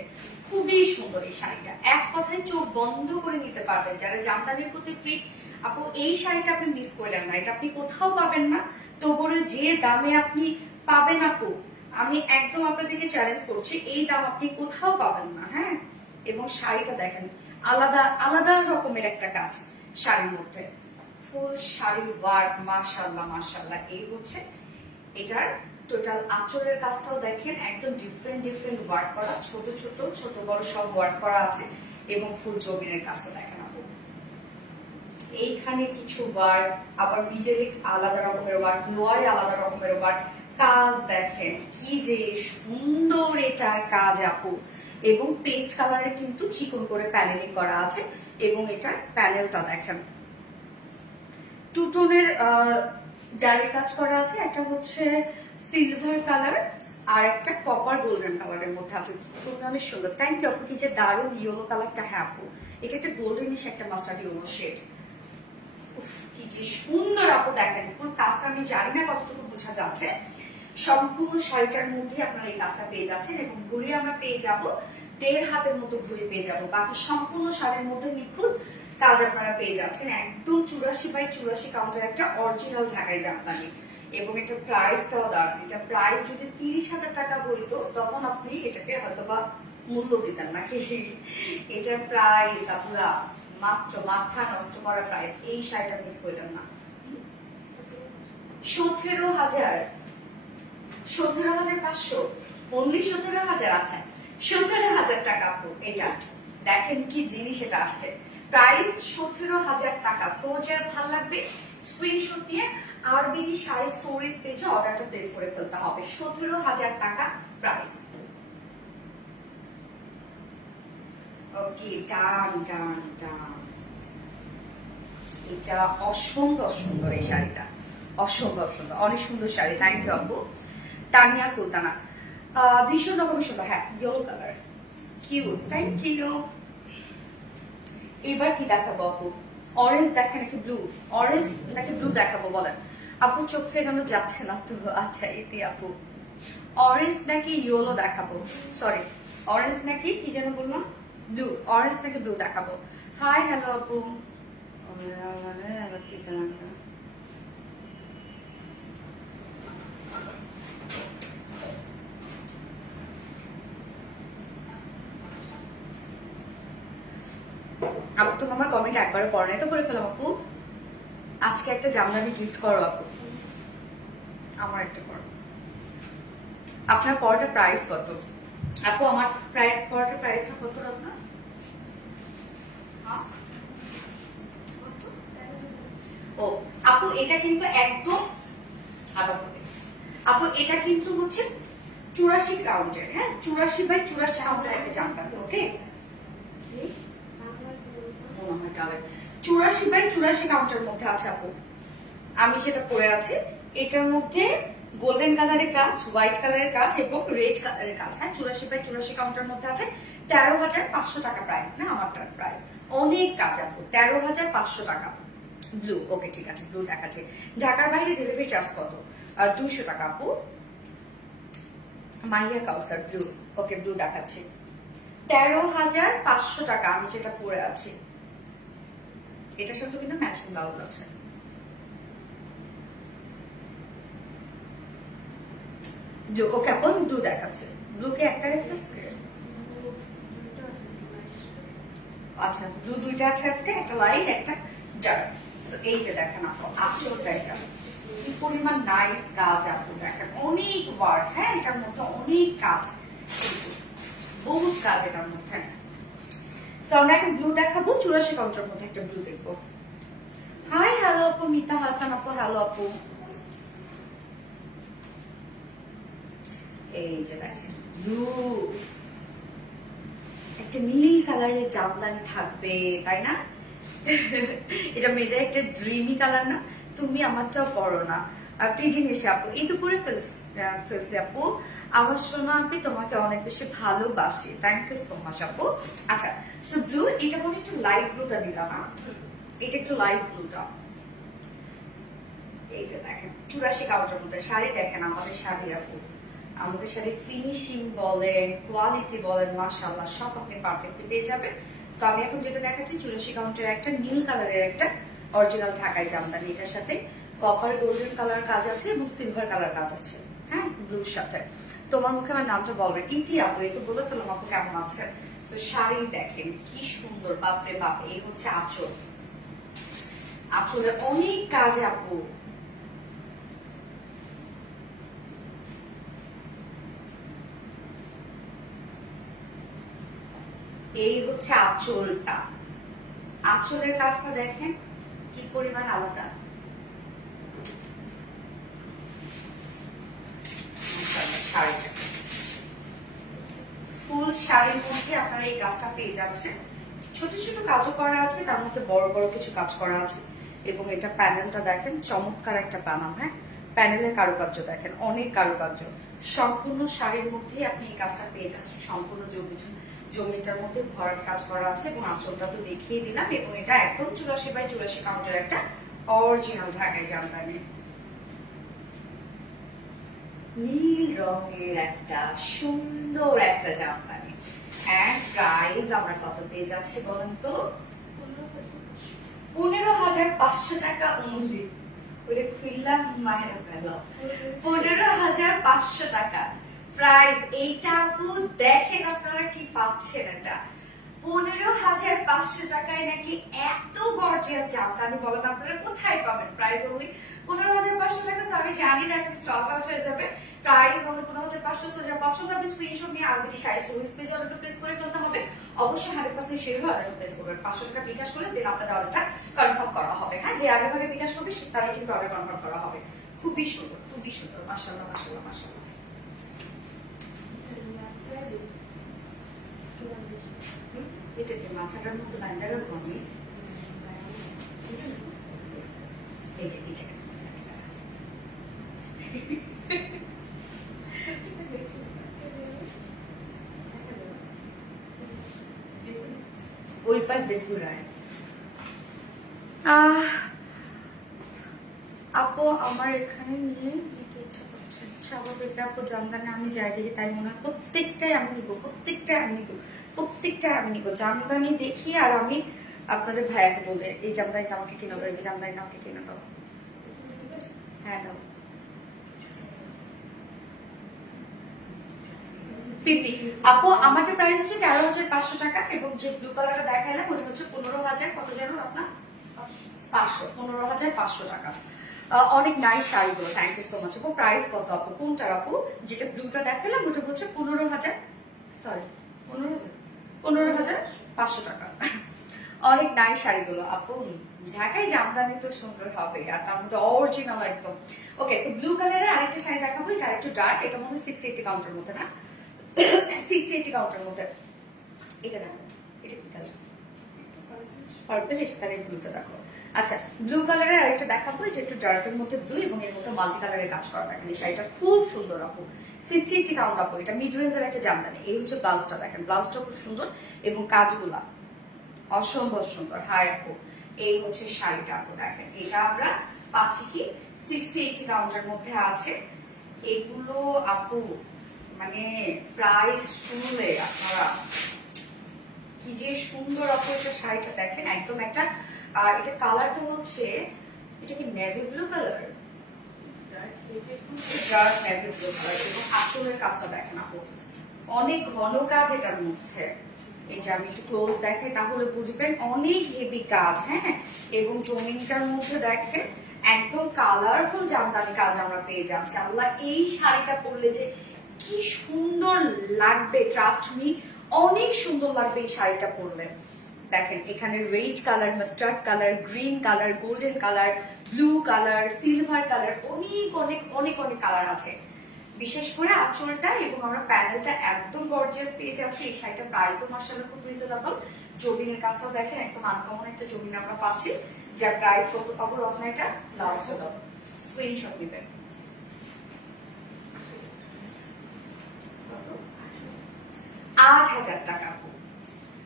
খুবই সুন্দর এই শাড়িটা। এক কথায় চোখ বন্ধ করে নিতে পারবেন যারা জামদানির প্রতি ফ্রিক আপু। এই শাড়িটা আপনি মিস করলেন না, এটা আপনি কোথাও পাবেন না। তো বলে যে দামে আপনি পাবেন আপু, আমি একদম আপনাদেরকে চ্যালেঞ্জ করছি, এই দাম আপনি কোথাও পাবেন না, হ্যাঁ। এবং শাড়িটা দেখেন, আলাদা আলাদা রকমের একটা কাজ শাড়ির মধ্যে, ফুল শাড়ি ওয়ার্ক, মাশাআল্লাহ মাশাআল্লাহ। এই হচ্ছে এটার টোটাল আঁচলের কাজটাও দেখেন, একদম ডিফারেন্ট ওয়ার্ক করা, ছোট ছোট বড় সব ওয়ার্ক করা আছে। এবং ফুল জমিনের কাজটা দেখেন আপু, এইখানে কিছু ওয়ার্ক, আবার মিডলে আলাদা রকমের ওয়ার্ক, লোয়ারে আলাদা রকমের ওয়ার্ক। কাজ দেখেন কি যে সুন্দর এটার কাজ আপু। এবং পেস্ট কালারে কিন্তু চিকন করে প্যানেলিং করা আছে। এবং এটার প্যানেলটা দেখেন টু টোনের জারির কাজ করা আছে। একটা হচ্ছে সিলভার কালার আর একটা কপার গোল্ডেন কালারের মধ্যে আছে। তোমরা অনেক সুন্দর, থ্যাংক ইউ আপু। কি যে দারুণ ইয়েলো কালারটা, হ্যাঁ আপু এটা একটা গোল্ডেনিশ একটা মাস্টার্ড ইয়েলো শেড, কি যে সুন্দর আপু। দেখেন ফুল কাজটা আমি জানি না কতটুকু বোঝা যাচ্ছে, সম্পূর্ণ শাড়িটার মধ্যে আপনারা এই কাজটা পেয়ে যাচ্ছেন। এবং ঘুরে আমরা পেয়ে যাব 1.5 হাতের মতো ঘুরে পেয়ে যাব, বাকি সম্পূর্ণ শাড়ির মধ্যে নিখুঁত কাজ আপনারা পেয়ে যাচ্ছেন। একদম 84/84 কাউন্টার একটা অরিজিনাল ঢাকাই জামদানি। এবং এটা প্রাইসটাও দাঁড়ান, এটা প্রাইস যদি 30,000 টাকা হইতো তখন আপনি এটাকে হয়তো বা মূল্য দিতেন নাকি। এটা প্রাইস আপনারা মাত্র মাথা নষ্ট করা প্রাইস। এই শাড়িটা মিস করলেন না। 17,500 অনলি 17,000। আচ্ছা 17,000 টাকা আপু। এটা দেখেন কি জিনিস এটা আসছে, প্রাইস 17,000 টাকা। তো যার ভালো লাগবে স্ক্রিনশট নিয়ে আরবিডি শাড়ি স্টোরেজ পেজে অর্ডারটা প্লেস করে ফেলতে হবে। 17,000 টাকা প্রাইস। ওকে, ডান। এটা অসম্ভব সুন্দর, এই শাড়িটা অসম্ভব সুন্দর, অনেক সুন্দর শাড়ি। থ্যাংক ইউ আপু। তানিয়া সুলতানা, ভীষণ রকমের সুন্দর, হ্যাঁ yellow colour, cute, thank you. এবার কি দেখাবো আপু? অরেঞ্জ দেখে নাকি ব্লু? অরেঞ্জ নাকি ব্লু দেখাবো বলেন আপু? চোখ ফেরানো যাচ্ছে না তো। আচ্ছা ইতি আপু, অরেঞ্জ নাকি ইয়েলো দেখাবো? সরি, অরেঞ্জ নাকি কি যেন বললাম, ব্লু। অরেঞ্জ নাকি ব্লু দেখাবো? হাই হ্যালো আপু। আপু তো আমার কমেন্ট একবারে পড়ে নাই তো, করে ফেলাম আপু। আজকে একটা জামদানি গিফট করো আপু, আমার একটা পড়ো। আপনার পড়াটার প্রাইস কত আপু? আমার পড়াটার প্রাইস না কত আপনার? ও আপু এটা কিন্তু একদম আবার আপু এটা কিন্তু হচ্ছে 84 কাউন্টের, হ্যাঁ 84/84 কাউন্টের একটা জামা, ওকে 84/84 কাউন্টের মধ্যে আছে আপু। আমি সেটা পরে আছি, এটার মধ্যে গোল্ডেন কালারের কাজ, হোয়াইট কালারের কাজ এবং রেড কালারের কাজ, হ্যাঁ 84/84 কাউন্টের মধ্যে আছে। 13,500 টাকা প্রাইস না আমারটার প্রাইস, অনেক কাজ আপু। 13,500 টাকা। ব্লু, ওকে ঠিক আছে, ব্লু দেখাচ্ছে। ঢাকার বাইরে ডেলিভারি চার্জ কত? 200 টাকা আপু। মাইয়া কাউসার ব্লু, ওকে ব্লু দেখাচ্ছি। 13,500 টাকা আমি যেটা পরে আছি। এটার সাথে কিন্তু ম্যাচিং ব্লাউজ আছে। ব্লু, ওকে আপু ব্লু দেখাচ্ছে। ব্লু কে একটা এসছে আজকে? আচ্ছা ব্লু দুইটা আছে আজকে, একটা লাইট একটা ডার্ক। তো এই যে দেখেন আপু আঁচলটা, এটা কি পরিমাণ নাইস কাজ আপু, দেখেন অনেক ওয়ার্ক, হ্যাঁ এটার মধ্যে অনেক কাজ, বহুত কাজ এটার মধ্যে। তো আমরা একটা ব্লু দেখাবো, 84 কাউন্টার মধ্যে একটা ব্লু দেখবো। হাই হ্যালো আপু, মিতা হাসান আপু, হ্যালো আপু। এই যে দেখেন ব্লু, একটা নীল কালারের জামদানি থাকবে, তাই না? এটা মেয়েদের একটা ড্রিমি কালার না? তুমি আমারটাও পরো না, প্রিটি এসে আপু এই তো পরে ফেলছি আপু। আমার সোনা আপনি তোমাকে অনেক বেশি ভালোবাসি, থ্যাংক ইউ সো মাচ আপু। আচ্ছা সো ব্লু, এটা মনে একটু লাইট ব্লুটা দিলাম না, এটা একটু লাইট ব্লুটা। এই যে দেখেন 84 কাউন্টার মধ্যে শাড়ি, দেখেন আমাদের শাড়ি আপু, আমাদের শাড়ি ফিনিশিং বলেন, কোয়ালিটি বলেন, মাশাআল্লাহ সব আপনি পারফেক্টলি পেয়ে যাবেন। তো আমি এখন যেটা দেখাচ্ছি 84 কাউন্টারের একটা নীল কালারের একটা অরিজিনাল ঢাকাই জামদানি, এটার সাথে কপার গোল্ডেন কালার কাজ আছে এবং সিলভার কালার কাজ আছে, হ্যাঁ ব্লুর সাথে। তোমার মুখে আমার নামটা বলবে ইতি আপু, এই তো বলে ফেললাম আপু কেমন আছে। তো শাড়ি দেখেন কি সুন্দর, বাপরে বাপ। এই হচ্ছে আঁচল, আঁচলে অনেক কাজ আপু। এই হচ্ছে আঁচলটা, আঁচলের কাজটা দেখেন কি পরিমাণ আলাদা। ফুল শাড়ির মধ্যে আপনারা এই কাজটা পেয়ে যাচ্ছেন। ছোট ছোট কাজও করা আছে, তার মধ্যে বড় বড় কিছু কাজ করা আছে। এবং এটা প্যানেলটা দেখেন, চমৎকার একটা প্যানেল, হ্যাঁ প্যানেলের কারুকার্য দেখেন, অনেক কারুকার্য। সম্পূর্ণ শাড়ির মধ্যেই আপনি এই কাজটা পেয়ে যাচ্ছেন, সম্পূর্ণ জমিটার মধ্যে ভরাট কাজ করা আছে এবং আঁচলটা তো দেখিয়ে দিলাম। এবং এটা একদম 84/84 কাউন্টার একটা অরিজিনাল ঢাকাই জামদানি, নীল রঙের একটা সুন্দর একটা জামদানি। এন্ড প্রাইস আমরা কত পেয়ে যাচ্ছি বলেন তো? 15,500 টাকা অনলি। ওরে খুললাম মায়ের গেল, 15,500 টাকা প্রাইস। এইটা আপু দেখেন আপনারা কি পাচ্ছেন, এটা 15,500 টাকায় নাকি এত গর্জিয়াস জামদানি, বলেন আপনারা কোথায় পাবেন? প্রাইস অনলি 15,500 টাকা। আমি জানি না এখন স্টক আউট হয়ে যাবে। Price only 15,500। তো যা পছন্দ হবে স্ক্রিনশট নিয়ে আরবিটি সাইজ স্টোরিজ পেজে অর্ডারটা প্লেস করে ফেলতে হবে। অবশ্যই 100% শিওর হয়ে অর্ডারটা প্লেস করবেন। 500 টাকা বিকাশ করে দিন আপনাদের অর্ডারটা কনফার্ম করা হবে, হ্যাঁ যে আগে ভাগে বিকাশ করবে তারা কিন্তু অর্ডার কনফার্ম করা হবে। খুবই সুন্দর, খুবই সুন্দর, মাশাআল্লাহ মাশাআল্লাহ মাশাআল্লাহ। এটা কি মাথাটার মধ্যে বান্দার হবে? এই যে এই যে ওই পাশ দেখু রায়। আপু আমার এখানে নিয়ে নিতে ইচ্ছা করছে, স্বাভাবিক আপু জামদানি আমি যাই দেখি তাই মনে হয় প্রত্যেকটাই আমি নিবো, প্রত্যেকটাই আমি নিবো, প্রত্যেকটাই আমি নিবো। জামদানি দেখি আর আমি আপনাদের ভাইয়াকে বলবে এই জামদানিটা আমাকে কিনে দাও, এই জামদানিটা আমাকে কিনে দাও। হ্যাঁ দাও। পিপি আপু আমাদের প্রাইস হচ্ছে 13,500 টাকা এবং যে ব্লু কালারটা দেখাইলাম ওটা হচ্ছে 15,000 কত জানো আপনার? 500, 15,500 টাকা। অনেক নাইস শাড়িগুলো। থ্যাংক ইউ সো মাচ আপু। প্রাইস কত আপু? কোনটার আপু? যেটা ব্লুটা দেখালাম ওটা হচ্ছে 15,000, সরি 15,500 টাকা। অনেক নাইস শাড়িগুলো আপু। ঢাকায় জামদানি তো সুন্দর হবে, আর তার মধ্যে অরিজিনাল একদম। ওকে, তো ব্লু কালারের আরেকটা শাড়ি দেখাবো, এটা একটু ডার্ক, এটা মনে হয় 60-80 কাউন্টের মধ্যে না, 60-80 কাউন্টের মধ্যে। এটা দেখো, এটা কি কালার? পার্পলিশ, তাহলে ব্লুটা দেখো। আচ্ছা, ব্লু কালারের আরেকটা দেখাবো, এটা একটু ডার্কের মধ্যে ব্লু এবং এর মধ্যে মাল্টি কালারের কাজ করা। দেখেন এই শাড়িটা খুব সুন্দর আপু, 60-80 কাউন্ট আপু। এটা মিড রেঞ্জের একটা জামদানি। এই হচ্ছে ব্লাউজটা, দেখেন ব্লাউজটা খুব সুন্দর এবং কাজগুলা অসম্ভব সুন্দর। হাই আপু, এই হচ্ছে শাড়িটা আপু। দেখেন এটা আমরা পাচ্ছি কি 60-80 কাউন্টের মধ্যে আছে। এগুলো আপু মানে প্রাইস শুনলে আপনারা কি যে সুন্দর আপু। এটা শাড়িটা দেখেন একদম একটা, এটা কালারটা হচ্ছে, এটা কি navy blue colour, dark navy blue colour. এবং আঁচলের কাজটা দেখেন আপু, অনেক ঘন কাজ এটার মধ্যে। এই যে আমি একটু ক্লোজ দেখাই তাহলে বুঝবেন, অনেক হেভি কাজ। হ্যাঁ, এবং জমিনটার মধ্যে দেখেন একদম কালারফুল জামদানি কাজ আমরা পেয়ে যাচ্ছি। আল্লাহ, এই শাড়িটা পরলে যে কি সুন্দর লাগবে, ট্রাস্ট মি, অনেক সুন্দর লাগবে এই শাড়িটা পরলে। দেখেন এখানে red colour, mustard colour, green colour, golden colour, blue colour, silver colour, অনেক অনেক অনেক অনেক কালার আছে। বিশেষ করে আঁচলটা এবং আমরা প্যানেলটা একদম গর্জিয়াস পেয়ে যাচ্ছি। এই শাড়িটা প্রাইসও মাশাআল্লাহ খুব রিজনেবল। জবিনের কাজটাও দেখেন একদম আনকমন একটা জবিন আমরা পাচ্ছি, যার প্রাইস কত পাবো আপনার? এটা ব্লাউজটা দাও, স্ক্রিনশট নেবেন। 8,000 টাকা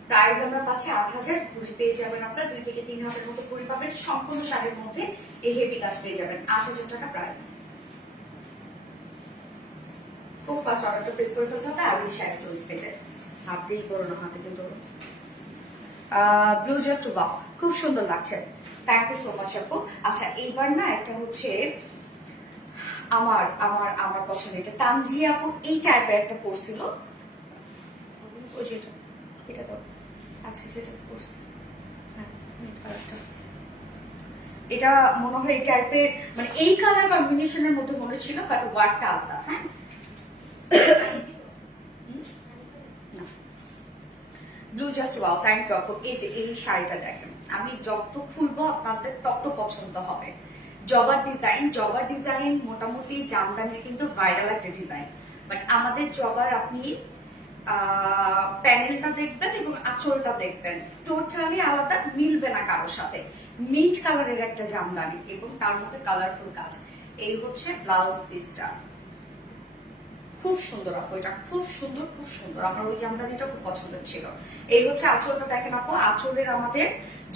প্রাইস আমরা পাচ্ছি। 8,000 ঘুড়ি পেয়ে যাবেন আপনারা, 2 থেকে 3 হাতের মতো ঘুড়ি পাবেন। সম্পূর্ণ শাড়ির মধ্যে এই হেভি কাজ পেয়ে যাবেন। 8,000 টাকা প্রাইস। খুব ফাস্ট অর্ডারটা প্লেস করে ফেলতে হবে, আর এই শাড়ি স্টোরেজ পেয়ে যায়। হাতেই করো না, হাতে কিন্তু ব্লু জাস্ট ওয়াও, খুব সুন্দর লাগছে। থ্যাংক ইউ সো মাচ আপু। আচ্ছা, এইবার না একটা হচ্ছে আমার আমার আমার পছন্দ, এটা তানজিয়া আপু এই টাইপের একটা পরছিল, ওই যেটা, এটা তো আচ্ছা যেটা পরছিল, হ্যাঁ মিড কালারটা, এটা মনে হয় এই টাইপের, মানে এই কালার কম্বিনেশনের মধ্যে মনে ছিল, বাট ওয়ার্ডটা আলাদা। হ্যাঁ, blue just wow, thank you আপু। এই যে এই শাড়িটা দেখেন, আমি যত খুলবো আপনাদের তত পছন্দ হবে। জবার ডিজাইন, জবার ডিজাইন মোটামুটি জামদানির কিন্তু ভাইরাল একটা ডিজাইন, বাট আমাদের জবার আপনি প্যানেলটা দেখবেন এবং আঁচলটা দেখবেন টোটালি আলাদা, মিলবে না কারোর সাথে। মিট কালারের একটা জামদানি এবং তার মধ্যে কালারফুল কাজ। এই হচ্ছে ব্লাউজ পিসটা, খুব সুন্দর আপু, এটা খুব সুন্দর, খুব সুন্দর। আমার ওই জামদানিটা খুব পছন্দের ছিল। এই হচ্ছে আঁচলটা দেখেন আপু, আঁচলের আমাদের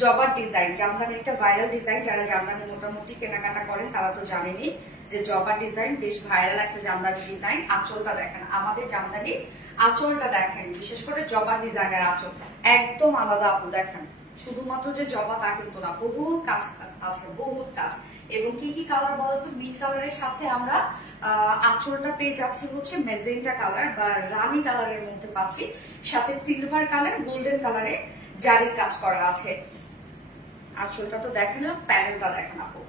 জবার ডিজাইন, জামদানি একটা ভাইরাল ডিজাইন। যারা জামদানি মোটামুটি কেনাকাটা করেন তারা তো জানেনই যে জবার ডিজাইন বেশ ভাইরাল একটা জামদানি ডিজাইন। আঁচলটা দেখেন, আমাদের জামদানি আঁচলটা দেখেন, বিশেষ করে জবার ডিজাইনের আঁচল একদম আলাদা আপু। দেখেন শুধুমাত্র যে জবা তা কিন্তু না, বহুত কাজ আছে, বহুত কাজ। এবং কি কি কালার বলতো? মিড কালারের সাথে আমরা আঁচলটা পেয়ে যাচ্ছি হচ্ছে মেজেন্টা কালার বা রানী কালারের মধ্যে পাচ্ছি, সাথে সিলভার কালার, গোল্ডেন কালারের জারির কাজ করা আছে। আঁচলটা তো দেখেন, প্যানেলটা দেখেন আপু।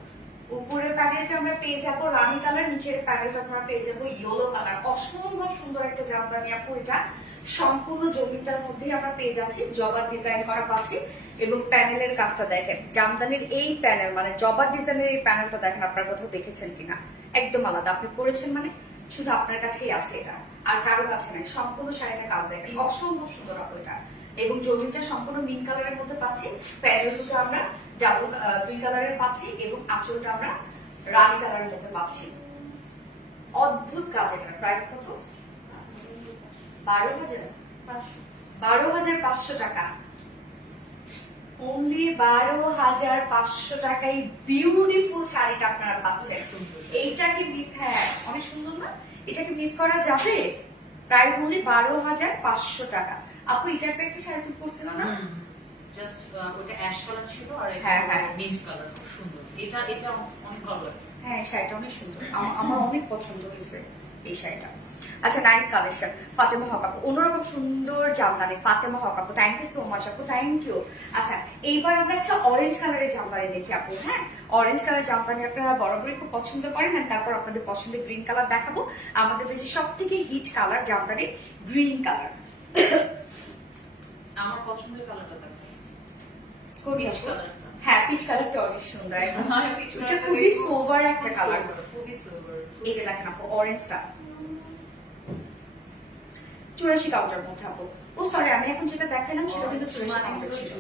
উপরের প্যানেলটা আমরা পেয়ে যাবো রানী কালার, নিচের প্যানেলটা আমরা পেয়ে যাবো ইয়েলো কালার। অসম্ভব সুন্দর একটা জামদানি আপু, এটা সম্পূর্ণ জমিটার মধ্যেই আমরা পেয়ে যাচ্ছি, জবার ডিজাইন করা পাচ্ছি। এবং প্যানেলের কাজটা দেখেন, জামদানির এই প্যানেল মানে জবার ডিজাইনের এই প্যানেলটা দেখেন, আপনার কোথাও দেখেছেন কিনা? একদম আলাদা, আপনি পরেছেন মানে শুধু আপনার কাছেই আছে এটা, আর কারো কাছে নাই। সম্পূর্ণ শাড়িটা কাজ দেখেন, অসম্ভব সুন্দর আপু এটা। এবং জমিটা সম্পূর্ণ মিন কালারের মধ্যে পাচ্ছি, প্যানেল দুটো আমরা ডাবল 2 কালারের পাচ্ছি এবং আঁচলটা আমরা রানী কালারের মধ্যে পাচ্ছি। অদ্ভুত কাজ। এটার প্রাইস কত? 12,500 টাকা। অনলি 12,500 টাকায় বিউটিফুল শাড়িটা আপনারা পাচ্ছেন। এইটা কি মিস? হ্যাঁ, অনেক সুন্দর না? এটা কি মিস করা যাবে? প্রাইস অনলি 12,500 টাকা। আপু এটা একটা শাড়ি তুমি পরছিল না? জাস্ট ওটা অ্যাশ কালার ছিল আর হ্যাঁ, হ্যাঁ, মিন্ট কালার, খুব সুন্দর। এটা এটা অনেক ভালো লাগছে। হ্যাঁ, শাড়িটা অনেক সুন্দর, আমার অনেক পছন্দ হয়েছে এই শাড়িটা। আচ্ছা, নাইস কালেকশন। ফাতেমা হক আপু, অন্যরকম সুন্দর জামদানি। ফাতেমা হক আপু, থ্যাংক ইউ সো মাচ আপু, থ্যাংক ইউ। আচ্ছা, এইবার আমরা একটা অরেঞ্জ কালারের জামদানি দেখি আপু। হ্যাঁ, অরেঞ্জ কালার জামদানি আপনারা বরাবরই খুব পছন্দ করেন, আর তারপর আপনাদের পছন্দের গ্রিন কালার দেখাবো। আমাদের বেশি সব থেকে hit colour jamdani green colour. আমার পছন্দের কালারটা দেখো, কোন পিচ আপু? কালারটা। হ্যাঁ, পিচ কালারটা অনেক সুন্দর একদম। হ্যাঁ, পিচ এটা কালারটা খুবই দেখো। সোবার একটা কালার। খুবই সোবার। এই যে দেখেন আপু, অরেঞ্জটা 84 কাউন্টার মধ্যে আপু। ও সরি, আমি এখন যেটা দেখালাম সেটা কিন্তু 84 কাউন্টার ছিল।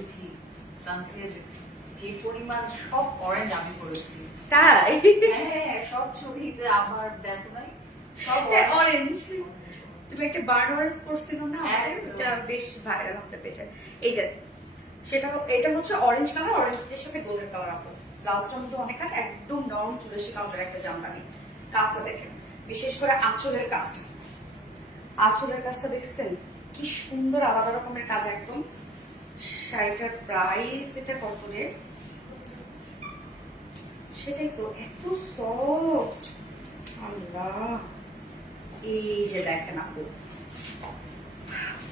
যে পরিমাণ সব অরেঞ্জ আমি করেছি, তাই? হ্যাঁ সব ছবিতে আমার দেখো নাই সব অরেঞ্জ। তুমি একটা বার্ন অরেঞ্জ পরছিল না আমাদের, একদম। এটা বেশ ভাইরাল হতে পেয়েছে। এই যে সেটা, এটা হচ্ছে অরেঞ্জ কালার, অরেঞ্জের সাথে গোল্ডেন কালার আপু। ব্লাউজটার মধ্যে অনেক কাজ, একদম নরম 84 কাউন্টার একটা জামদানি। কাজটা দেখেন, বিশেষ করে আঁচলের কাজটা। আঁচলের কাজটা দেখছেন কি সুন্দর, আলাদা রকমের কাজ একদম। শাড়িটার প্রাইস এটা কত রে? সেটাই তো, এত সফট। আল্লাহ, এই যে দেখেন আপু,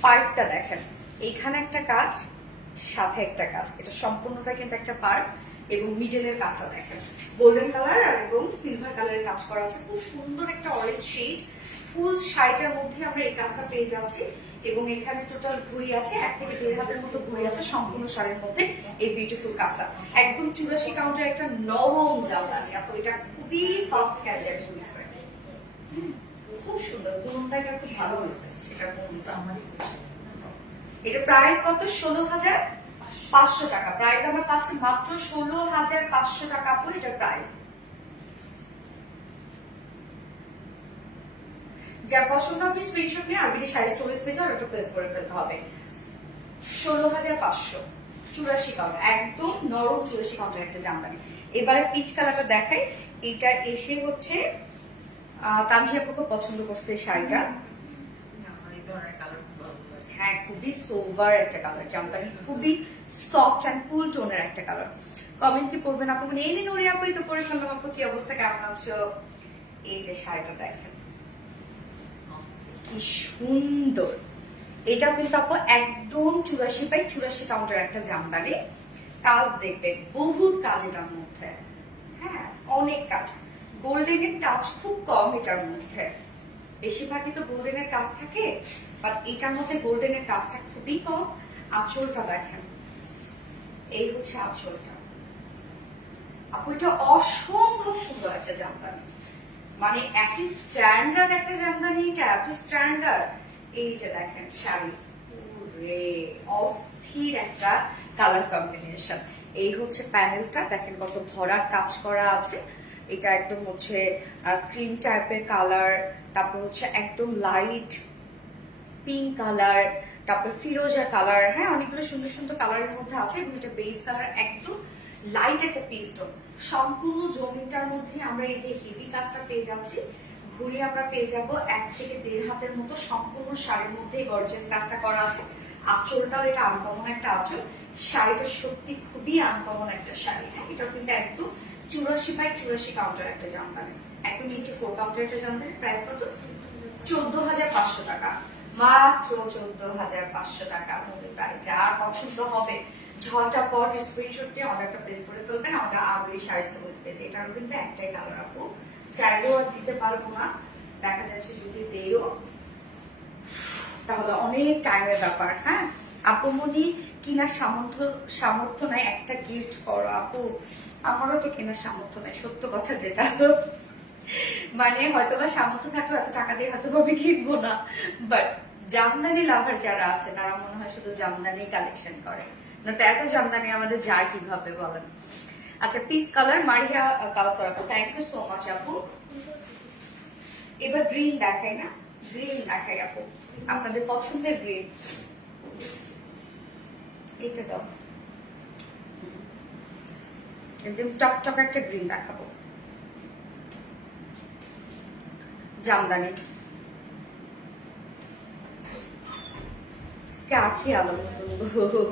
পার্টটা দেখেন, এইখানে একটা কাজ, সাথে একটা কাজ, এটা সম্পূর্ণটা কিন্তু একটা পার্ট। এবং মিডলের কাজটা দেখেন, গোল্ডেন কালার আর এবং সিলভার কালারের কাজ করা আছে। খুব সুন্দর একটা অরেঞ্জ শেড। ফুল শাড়িটার মধ্যে আমরা এই কাজটা পেয়ে যাচ্ছি। এবং এখানে টোটাল ঘুড়ি আছে, 1 থেকে 1.5 হাতের মতো ঘুড়ি আছে সম্পূর্ণ শাড়ির মধ্যে। এই বিউটিফুল কাজটা একদম 84 কাউন্টার একটা নরম জামদানি আপু। এটা খুবই সফট ক্যারিয়ার হয়েছে, খুব সুন্দর। বুননটা এটা খুব ভালো হয়েছে, এটা বুননটা। আমারই এটা প্রাইস কত? 16,500 টাকা। প্রাইস আমার কাছে মাত্র 16,500 টাকা আপু, এটার প্রাইস। যার পছন্দ হবে স্ক্রিনশট নিয়ে আর যদি সাইজ স্টোরেজ পেজ আর একটা প্লেস করে ফেলতে হবে। 16,500, 84 কাউন্টার, একদম নরম 84 কাউন্টার একটা জামদানি। এবারে পিচ কালারটা দেখাই। এটা এসে হচ্ছে তানজি আপু খুব পছন্দ করছে এই শাড়িটা। আমার এই ধরনের কালার খুব ভালো লাগে। হ্যাঁ, খুবই সোভার একটা কালার জামদানি, খুবই সফট অ্যান্ড কুল টোনের একটা কালার। কমেন্ট কি পড়বেন আপু? মানে এই দিন ওরে আপুই তো পরে ফেললাম আপু, কি অবস্থা, কেমন আছো? এই যে শাড়িটা দেখেন কি সুন্দর। এটা কিন্তু আপু একদম 84/84 কাউন্টার একটা জামদানি। কাজ দেখবেন, বহুত কাজ এটার মধ্যে। হ্যাঁ, অনেক কাজ। গোল্ডেনের টাচ খুব কম এটার মধ্যে, বেশিরভাগই তো গোল্ডেনের কাজ থাকে, বাট এটার মধ্যে গোল্ডেনের কাজটা খুবই কম। আঁচলটা দেখেন, এই হচ্ছে আঁচলটা আপু। এটা অসম্ভব সুন্দর একটা জামদানি, মানে এত স্ট্যান্ডার্ড একটা জামদানি, এটা এত স্ট্যান্ডার্ড। এই যে দেখেন শাড়ি, ওরে অস্থির একটা কালার কম্বিনেশন। এই হচ্ছে প্যানেলটা দেখেন, কত ভরার কাজ করা আছে। এটা একদম হচ্ছে ক্রিম টাইপের কালার, তারপর হচ্ছে একদম লাইট পিঙ্ক কালার, তারপর ফিরোজা কালার। হ্যাঁ, অনেকগুলো সুন্দর সুন্দর কালারের মধ্যে আছে। এবং এটা বেস কালার একদম লাইট একটা পিস্টন। সম্পূর্ণ জমিটার মধ্যে আমরা এই যে হেভি কাজটা পেয়ে যাচ্ছি। ঘুরে আমরা পেয়ে যাব 1 থেকে 1.5 হাতের মতো সম্পূর্ণ শাড়ির মধ্যে গর্জিয়াস কাজটা করা আছে। আঁচলটাও এটা আনকমন একটা আঁচল। শাড়িটা সত্যি খুবই আনকমন একটা শাড়ি। হ্যাঁ, এটা কিন্তু একদম 84/84 কাউন্টার একটা জামদানি, একদম 84 কাউন্টার একটা জামদানি। প্রাইস কত? 14,500 টাকা, মাত্র 14,500 টাকা মধ্যে প্রাইস। যার পছন্দ হবে ঝটপট স্ক্রিনশট নিয়ে অর্ডারটা প্লেস করে ফেলবেন। আমরা আরবি শাড়ি স্টোরেজ পেজ, এটারও কিন্তু একটাই কালার আপু, চাইলেও আর দিতে পারবো না। দেখা যাচ্ছে যদি দেও তাহলে অনেক টাইমের ব্যাপার। হ্যাঁ আপু, মনি কিনার সামর্থ্য নাই, একটা গিফট করো আপু। আমারও তো কেনার সামর্থ্য নাই, সত্য কথা যেটা। তো মানে হয়তোবা সামর্থ্য থাকলে এত টাকা দিয়ে হয়তো আমি কিনবো না, বাট জামদানি লাভার যারা আছে তারা মনে হয় শুধু জামদানি কালেকশন করে, না তো এত জামদানি আমাদের যায় কিভাবে বলেন। আচ্ছা, পিস কালার মারিয়া কাউসার আপু, থ্যাংক ইউ সো মাচ আপু। এবার গ্রিন দেখাই না, গ্রিন দেখাই আপু, আপনাদের পছন্দের গ্রিন। এটা দাও, একদম টকটক একটা গ্রিন দেখাবো। জামদানি আখি আলো মতন,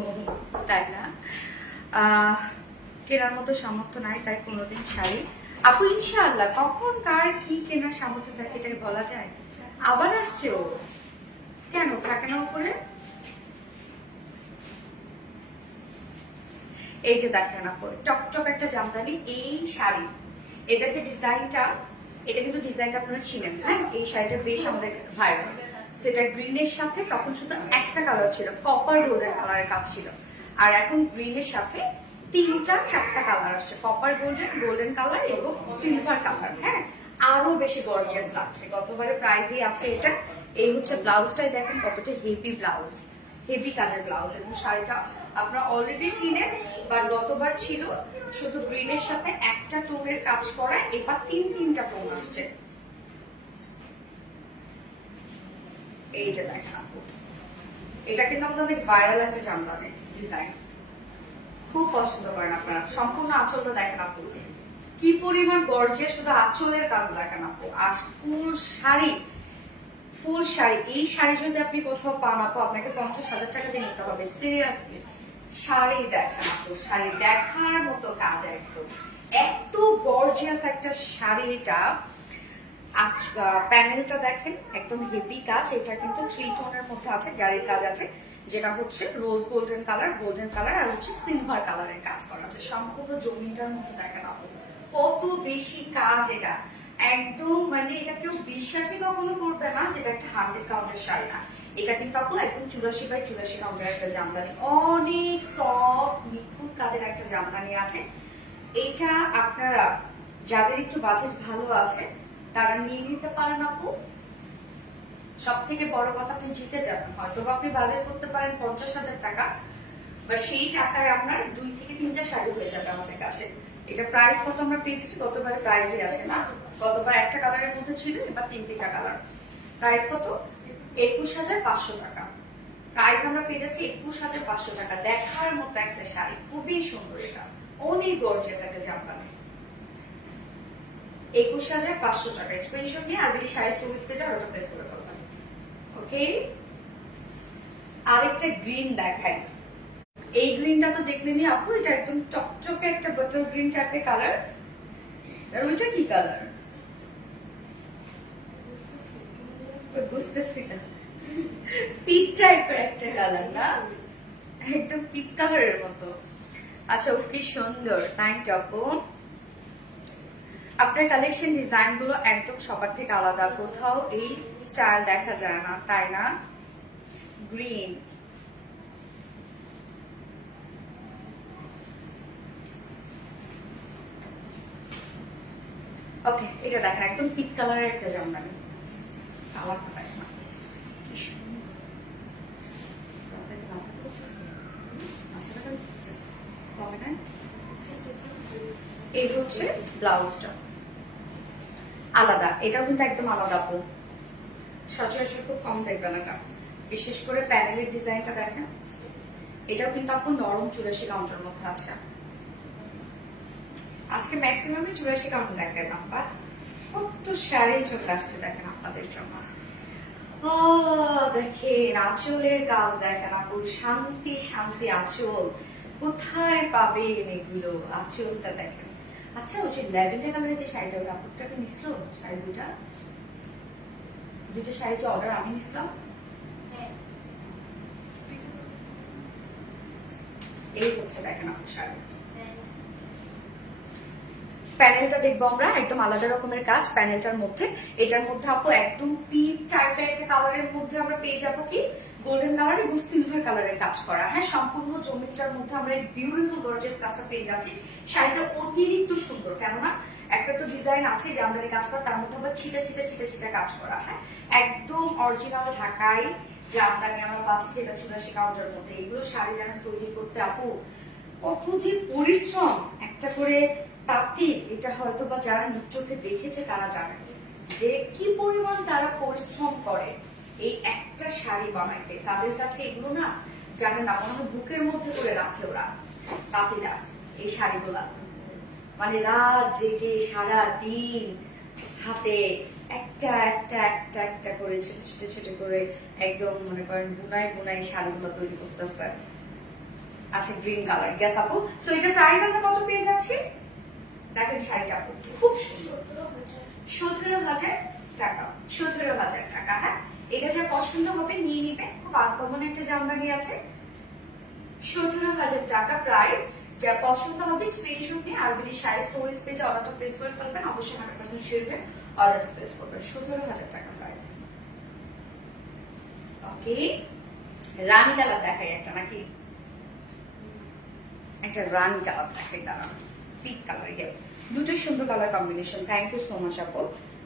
তাই না? কেনার মতো সামর্থ্য নাই, তাই কোনোদিন শাড়ি আপু ইনশাআল্লাহ কখন কার কি কেনার সামর্থ্য থাকে এটাকে বলা যায়। আবার আসছে ও, কেন থাকে না উপরে? এই যে দেখেন আপু, টকটক একটা জামদানি এই শাড়ি, এটা যে ডিজাইনটা, এটা কিন্তু ডিজাইনটা আপনারা চিনেন, হ্যাঁ? এই শাড়িটা বেশ আমাদের ভাইরাল। সেটা গ্রিনের সাথে তখন শুধু একটা কালার ছিল, কপার গোল্ডেন কালারের কাজ ছিল, আর এখন গ্রিনের সাথে 3-4টা কালার আসছে, কপার গোল্ডেন, গোল্ডেন কালার এবং সিলভার কালার। হ্যাঁ, আরো বেশি গর্জিয়াস লাগছে। গতবারে প্রাইসই আছে এটা। এই হচ্ছে ব্লাউজটাই দেখেন কতটা হেভি ব্লাউজ, হেভি কাজের ব্লাউজ, এবং শাড়িটা আপনারা অলরেডি চিনেন, বাট গতবার ছিল শুধু গ্রিনের সাথে একটা টোনের কাজ করা, এবার 3-3টা টোন আসছে। এই যে দেখেন আপু, এটা কিন্তু আমাদের ভাইরাল একটা জামদানি ডিজাইন, খুব পছন্দ করেন আপনারা। সম্পূর্ণ আঁচলটা দেখেন আপু, কি পরিমাণ গর্জিয়াস, শুধু আঁচলের কাজ দেখেন আপু। আর ফুল শাড়ি, ফুল শাড়ি, এই শাড়ি যদি আপনি কোথাও পান আপু, আপনাকে 50,000 টাকা দিয়ে নিতে হবে, সিরিয়াসলি। শাড়ি দেখেন আপু, শাড়ি দেখার মতো কাজ, একদম এত গর্জিয়াস একটা শাড়ি। এটা প্যানেলটা দেখেন একদম হেভি কাজ, এটা কিন্তু 3 টোনের মধ্যে আছে, জারির কাজ আছে, যেটা হচ্ছে rose golden colour, golden colour, আর হচ্ছে সিলভার কালারের কাজ করা আছে সম্পূর্ণ জমিটার মধ্যে। দেখেন আপু কত বেশি কাজ, এটা একদম মানে এটা কেউ বিশ্বাসই কখনো করবে না যেটা একটা 100 কাউন্টের শাড়ি না। এটা কিন্তু আপু একদম 84x84 কাউন্টের একটা জামদানি, অনেক সফট নিখুঁত কাজের একটা জামদানি আছে। এটা আপনারা যাদের একটু বাজেট ভালো আছে তারা নিয়ে নিতে পারেন আপু। সব থেকে বড় কথা, আপনি জিতে যাবেন। হয়তো আপনি বাজেট করতে পারেন 50,000 টাকা, বা সেই টাকায় আপনার 2 থেকে 3টা শাড়ি হয়ে যাবে আমাদের কাছে। এটা প্রাইস কত আমরা পেয়েছি? গতবারে প্রাইসই আছে না, গতবার একটা কালারের মধ্যে ছিল, এবার 3টা কালার। প্রাইস কত? 21,500 টাকা। প্রাইস আমরা পেয়ে যাচ্ছি 21,500 টাকা। দেখার মতো একটা শাড়ি, খুবই সুন্দর, এটা অনেক গর্জিয়াস একটা জামদানি। 21,500 টাকা। স্ক্রিনশট নিয়ে আরবিটি শাড়ি স্টোরিজ পেজে অর্ডার প্লেস করে ফেলবেন। ওকে, আরেকটা গ্রিন দেখাই। এই গ্রিনটা তো দেখলেনই আপু, এটা একদম চকচকে একটা বটল গ্রিন টাইপের কালার। আর ওইটা কি কালার বুঝতেছি না, পিচ টাইপের একটা কালার না, একদম পিচ কালারের মতো। আচ্ছা, কি সুন্দর, থ্যাংক ইউ আপু। আপনার কালেকশন ডিজাইন গুলো একদম সবার থেকে আলাদা, কোথাও এই স্টাইল দেখা যায় না, তাই না? গ্রিন, ওকে, এটা দেখেন একদম পিঙ্ক কালারের একটা জামদানি, কালারটা দেখেন কি সুন্দর। এই হচ্ছে ব্লাউজটা, আলাদা, এটাও কিন্তু একদম আলাদা আপু, সচরাচর খুব কম দেখবেন এটা। বিশেষ করে প্যানেলের ডিজাইনটা দেখেন, এটাও কিন্তু আপু নরম 84 কাউন্টের মধ্যে আছে। আজকে ম্যাক্সিমাম 84 কাউন্ট দেখেন আপা, কত শাড়ি চলে আসছে দেখেন আপনাদের জন্য। ও দেখেন আঁচলের কাজ দেখেন আপু, শান্তি শান্তি আঁচল, কোথায় পাবেন এগুলো? আঁচলটা দেখেন। আচ্ছা, ওই যে ল্যাভেন্ডার কালারের যে শাড়িটা, ওই কাপড়টাকে নিছিল শাড়ি দুইটা শাড়ি যে অর্ডার আমি নিছিলাম, এই হচ্ছে দেখেন আপু শাড়ি। প্যানেলটা দেখবো আমরা, একদম আলাদা রকমের কাজ প্যানেলটার মধ্যে। এটার মধ্যে আপু একদম পিঙ্ক টাইপের একটা কালারের মধ্যে আমরা পেয়ে যাবো কি গোল্ডেন কালার এবং সিলভার কালারের কাজ করা। হ্যাঁ, সম্পূর্ণ জমিটার মধ্যে আমরা এই বিউটিফুল গর্জিয়াস কাজটা পেয়ে যাচ্ছি। শাড়িটা অতিরিক্ত সুন্দর, কেননা একটা তো ডিজাইন আছে জামদানি কাজ করা, তার মধ্যে আবার ছিটা ছিটা ছিটা ছিটা কাজ করা। হ্যাঁ, একদম অরিজিনাল ঢাকাই জামদানি আমরা পাচ্ছি, যেটা 84 কাউন্টের মধ্যে। এগুলো শাড়ি জানেন তৈরি করতে আপু কত যে পরিশ্রম, একটা করে তাঁতি, এটা হয়তো বা যারা নিজ চোখে দেখেছে তারা জানে যে কি পরিমাণ তারা পরিশ্রম করে এই একটা শাড়ি বানাইতে। তাদের কাছে এগুলো না জানে না, মনে হয় বুকের মধ্যে করে রাখে ওরা তাঁতিরা এই শাড়িগুলা, মানে রাত জেগে সারা দিন হাতে একটা একটা একটা একটা করে ছোট ছোট ছোট করে একদম মনে করেন বুনাই বুনাই শাড়িগুলো তৈরি করতেছে। আচ্ছা, গ্রিন কালার, গ্যাস আপু। সো এটার প্রাইস আমরা কত পেয়ে যাচ্ছি দেখেন, শাড়িটা আপু খুব সুন্দর, 17,000। টাকা, 17,000 টাকা। হ্যাঁ, এটা যা পছন্দ হবে নিয়ে নিবে। খুব আনকমন একটা জামদানি আছে, 17,000 টাকা প্রাইস। যার পছন্দ হবে স্ক্রিনশট নিয়ে আরবিডি সাইজ স্টোরেজ পেজে অর্ডারটা প্লেস করে ফেলবেন। অবশ্যই 100% শিওর হয়ে অর্ডারটা প্লেস করবেন। 17,000 টাকা প্রাইস। ওকে, রানী কালার দেখাই একটা, নাকি একটা রানী কালার দেখাই, দাঁড়ান। পিঙ্ক কালার, ইয়েস, দুটোই সুন্দর colour combination. Thank you so much আপু।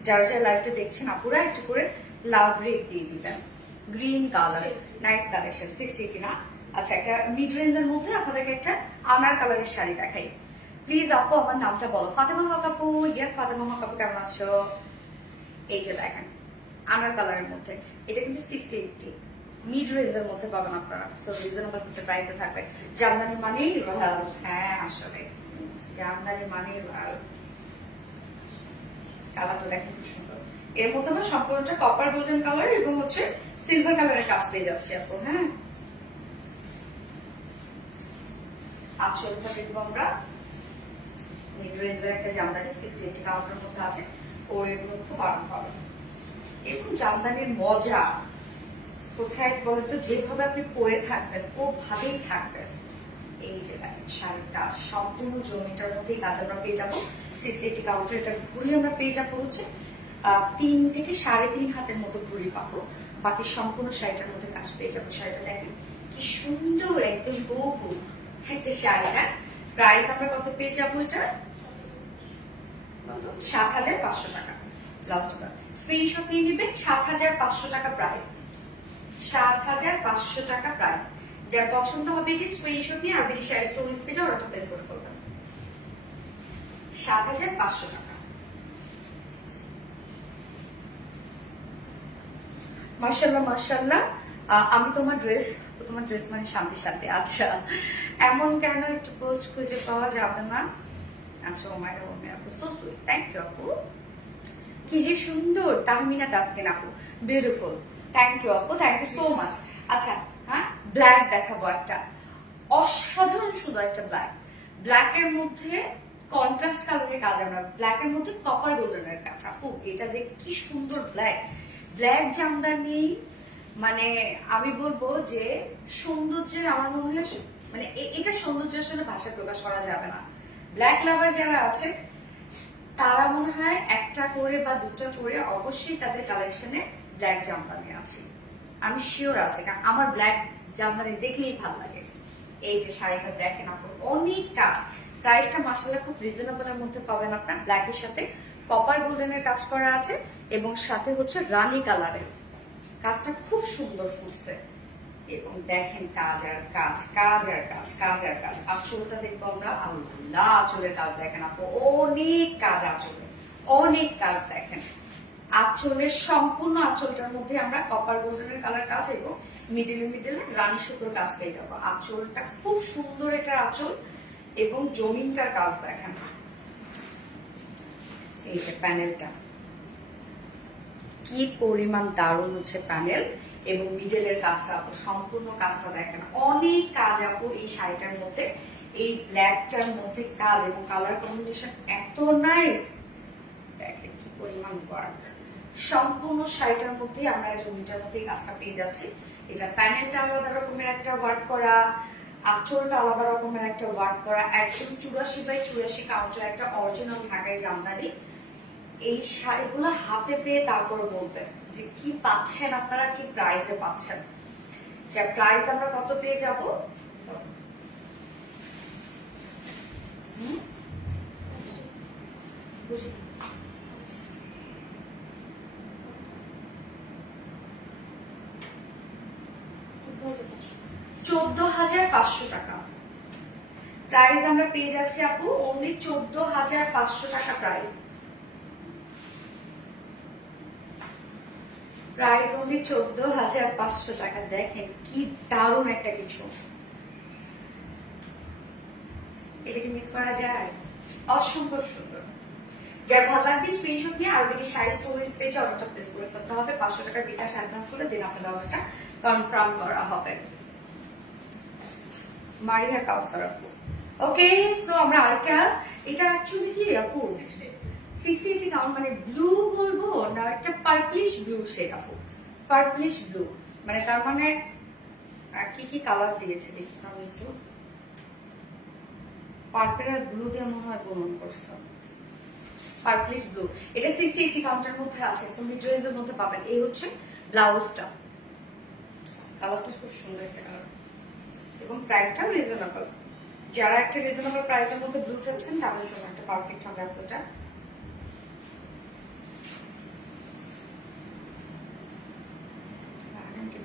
যারা যারা লাইভটা দেখছেন আপুরা একটু করে লাভ রেট দিয়ে দিবেন। গ্রিন কালার, নাইস কালেকশন, 680 না। আচ্ছা, একটা মিড রেঞ্জের মধ্যে আপনাদেরকে একটা আনার কালারের শাড়ি দেখাই। প্লিজ আপু আমার নামটা বলো। ফাতেমা হক আপু, ইয়েস ফাতেমা হক আপু, কেমন আছো? এই যে দেখেন আনার কালারের মধ্যে, এটা কিন্তু 680 মিড রেঞ্জের মধ্যে পাবেন আপনারা। সো রিজনেবল প্রাইসে থাকবে। জামদানি মানেই রয়্যাল। হ্যাঁ আসলে জামদানি মানেই রয়্যাল। কালারটা দেখেন খুব সুন্দর। এর মধ্যে আমরা সম্পূর্ণটা কপার গোল্ডেন কালার এবং হচ্ছে সিলভার কালারের কাজ পেয়ে যাচ্ছি আপু। হ্যাঁ, আঁচলটা দেখবো আমরা মিড রেঞ্জের একটা জামদানি 680 কাউন্টার মধ্যে আছে। পরে এগুলো খুব আরাম পাবেন। এবং জামদানির মজা কোথায় বলেন তো, যেভাবে আপনি পরে থাকবেন ওভাবেই থাকবেন। এই যে দেখেন শাড়ির কাজ সম্পূর্ণ জমিটার মধ্যেই কাজ আমরা পেয়ে যাবো। 680 কাউন্টার, এটা ঘুরি আমরা পেয়ে যাবো হচ্ছে 3 থেকে 3.5 হাতের মতো ঘুরি পাবো। বাকি সম্পূর্ণ শাড়িটার মধ্যে কাজ পেয়ে যাবো। শাড়িটা দেখেন কি সুন্দর, একদম বহু একটা শাড়ি। হ্যাঁ, প্রাইস আমরা কত পেয়ে যাবো? এটা 7,500 টাকা। ব্লাউজটা স্ক্রিনশট নিয়ে নেবেন। 7,500 টাকা প্রাইস, 7,500 টাকা প্রাইস। যার পছন্দ হবে যে স্ক্রিনশট নিয়ে আরবিডি সাইজ স্টোরেজ পেজে অর্ডারটা প্লেস করে ফেলবেন। 7,500 টাকা। মাশাআল্লাহ মাশাআল্লাহ। আমি তোমার ড্রেস মানে শান্তি শান্তি। আচ্ছা, এমন কেন একটু পোস্ট খুঁজে পাওয়া যাবে না? আচ্ছা, ওমাইরা আপু, সো সুইট, থ্যাংক ইউ আপু। কি যে সুন্দর, তাহমিনা তাসকিন আপু, বিউটিফুল, থ্যাংক ইউ আপু, থ্যাংক ইউ সো মাচ। আচ্ছা হ্যাঁ, ব্ল্যাক দেখাবো একটা, অসাধারণ সুন্দর একটা ব্ল্যাক। ব্ল্যাকের মধ্যে কন্ট্রাস্ট কালারের কাজ, আমরা ব্ল্যাকের মধ্যে কপার গোল্ডেনের কাজ। আপু এটা যে কি সুন্দর ব্ল্যাক, ব্ল্যাক জামদানি মানে আমি বলবো যে সৌন্দর্যের, আমার মনে হয় মানে এটা সৌন্দর্য আসলে ভাষা প্রকাশ করা যাবে না। ব্ল্যাক লাভার যারা আছে তারা মনে হয় একটা করে বা দুটো করে অবশ্যই তাদের কালেকশনে ব্ল্যাক জামদানি আছে, আমি শিওর আছে, কারণ আমার ব্ল্যাক জামদানি দেখলেই ভালো লাগে। এই যে শাড়িটা দেখেন আপু, অনেক কাজ। প্রাইসটা মাশাআল্লাহ খুব রিজনেবলের মধ্যে পাবেন আপনার। ব্ল্যাকের সাথে কপার গোল্ডেনের কাজ করা আছে এবং সাথে হচ্ছে রানী কালারের কাজটা খুব সুন্দর ফুটছে। এবং দেখেন কাজ আর কাজ, কাজ আর কাজ, কাজ আর কাজ। আঁচলটা দেখবো আমরা, আল্লাহ আঁচলের কাজ দেখেন আপু, অনেক কাজ আঁচলে, অনেক কাজ দেখেন। আঁচলের সম্পূর্ণ আঁচলটার মধ্যে আমরা কপার গোল্ডেনের কালার কাজ এবং মিডলে রানী সুতোর কাজ পেয়ে যাবো। আঁচলটা খুব সুন্দর, এটা আঁচল এবং জমিনটার কাজ দেখেন। এই যে প্যানেলটা কি পরিমাণ দারুণ হচ্ছে প্যানেল এবং মিডলের কাজটা আপু, সম্পূর্ণ কাজটা দেখেন, অনেক কাজ আপু এই শাড়িটার মধ্যে। এই ব্ল্যাকটার মধ্যে কাজ এবং কালার কম্বিনেশন এত নাইস, দেখেন কি পরিমাণ ওয়ার্ক। সম্পূর্ণ শাড়িটার মধ্যে আমরা জমিটার মধ্যে কাজটা পেয়ে যাচ্ছি। এটা প্যানেলটা আলাদা রকমের একটা ওয়ার্ক করা, আঁচলটা আলাদা রকমের একটা ওয়ার্ক করা, একদম 84x84 কাউন্টার একটা অরিজিনাল ঢাকাই জামদানি। এই শাড়িগুলো হাতে পেয়ে তারপর বলবেন যে কি পাচ্ছেন আপনারা, কি প্রাইসে পাচ্ছেন। যে প্রাইস আমরা কত পেয়ে যাব, বুঝি 14,500 টাকা প্রাইস আমরা পেয়ে যাচ্ছি আপু, অনলি 14,500 টাকা প্রাইস। প্রাইস অনলি 14,500 টাকা। দেখেন কি দারুণ একটা কিছু, এটাকে মিস করা যায়? অসম্ভব সুন্দর। যার ভালো লাগবে স্ক্রিনশট নিয়ে আরবিডি সাইজ স্টোরেজ পেজে অর্ডারটা প্লেস করে ফেলতে হবে। 500 টাকার বিকাশ অ্যাডভান্স করলে দেন আপনাদের অর্ডারটা কনফার্ম করা হবে। মারিয়া কাউসার আপু, ওকে। সো আমরা আরেকটা, এটা অ্যাকচুয়ালি কি আপু 68 কাউন্ট মানে ব্লু বলবো না একটা পার্পলিশ ব্লু শেড আপু, পার্পলিশ ব্লু মানে তার মানে কি কি কালার দিয়েছে দেখুন আমি একটু, পার্পল আর ব্লু দিয়ে মনে হয় প্রমাণ করছে, পার্পলিশ ব্লু। এটা 60-80 কাউন্টের মধ্যে আছে, তো মিড রেঞ্জের মধ্যে পাবেন। এই হচ্ছে ব্লাউজটা, কালারটা খুব সুন্দর একটা কালার এবং প্রাইসটাও রিজনেবল। যারা একটা রিজনেবল প্রাইসের মধ্যে ব্লু চাচ্ছেন তাদের জন্য একটা পারফেক্ট হবে আপনাটা।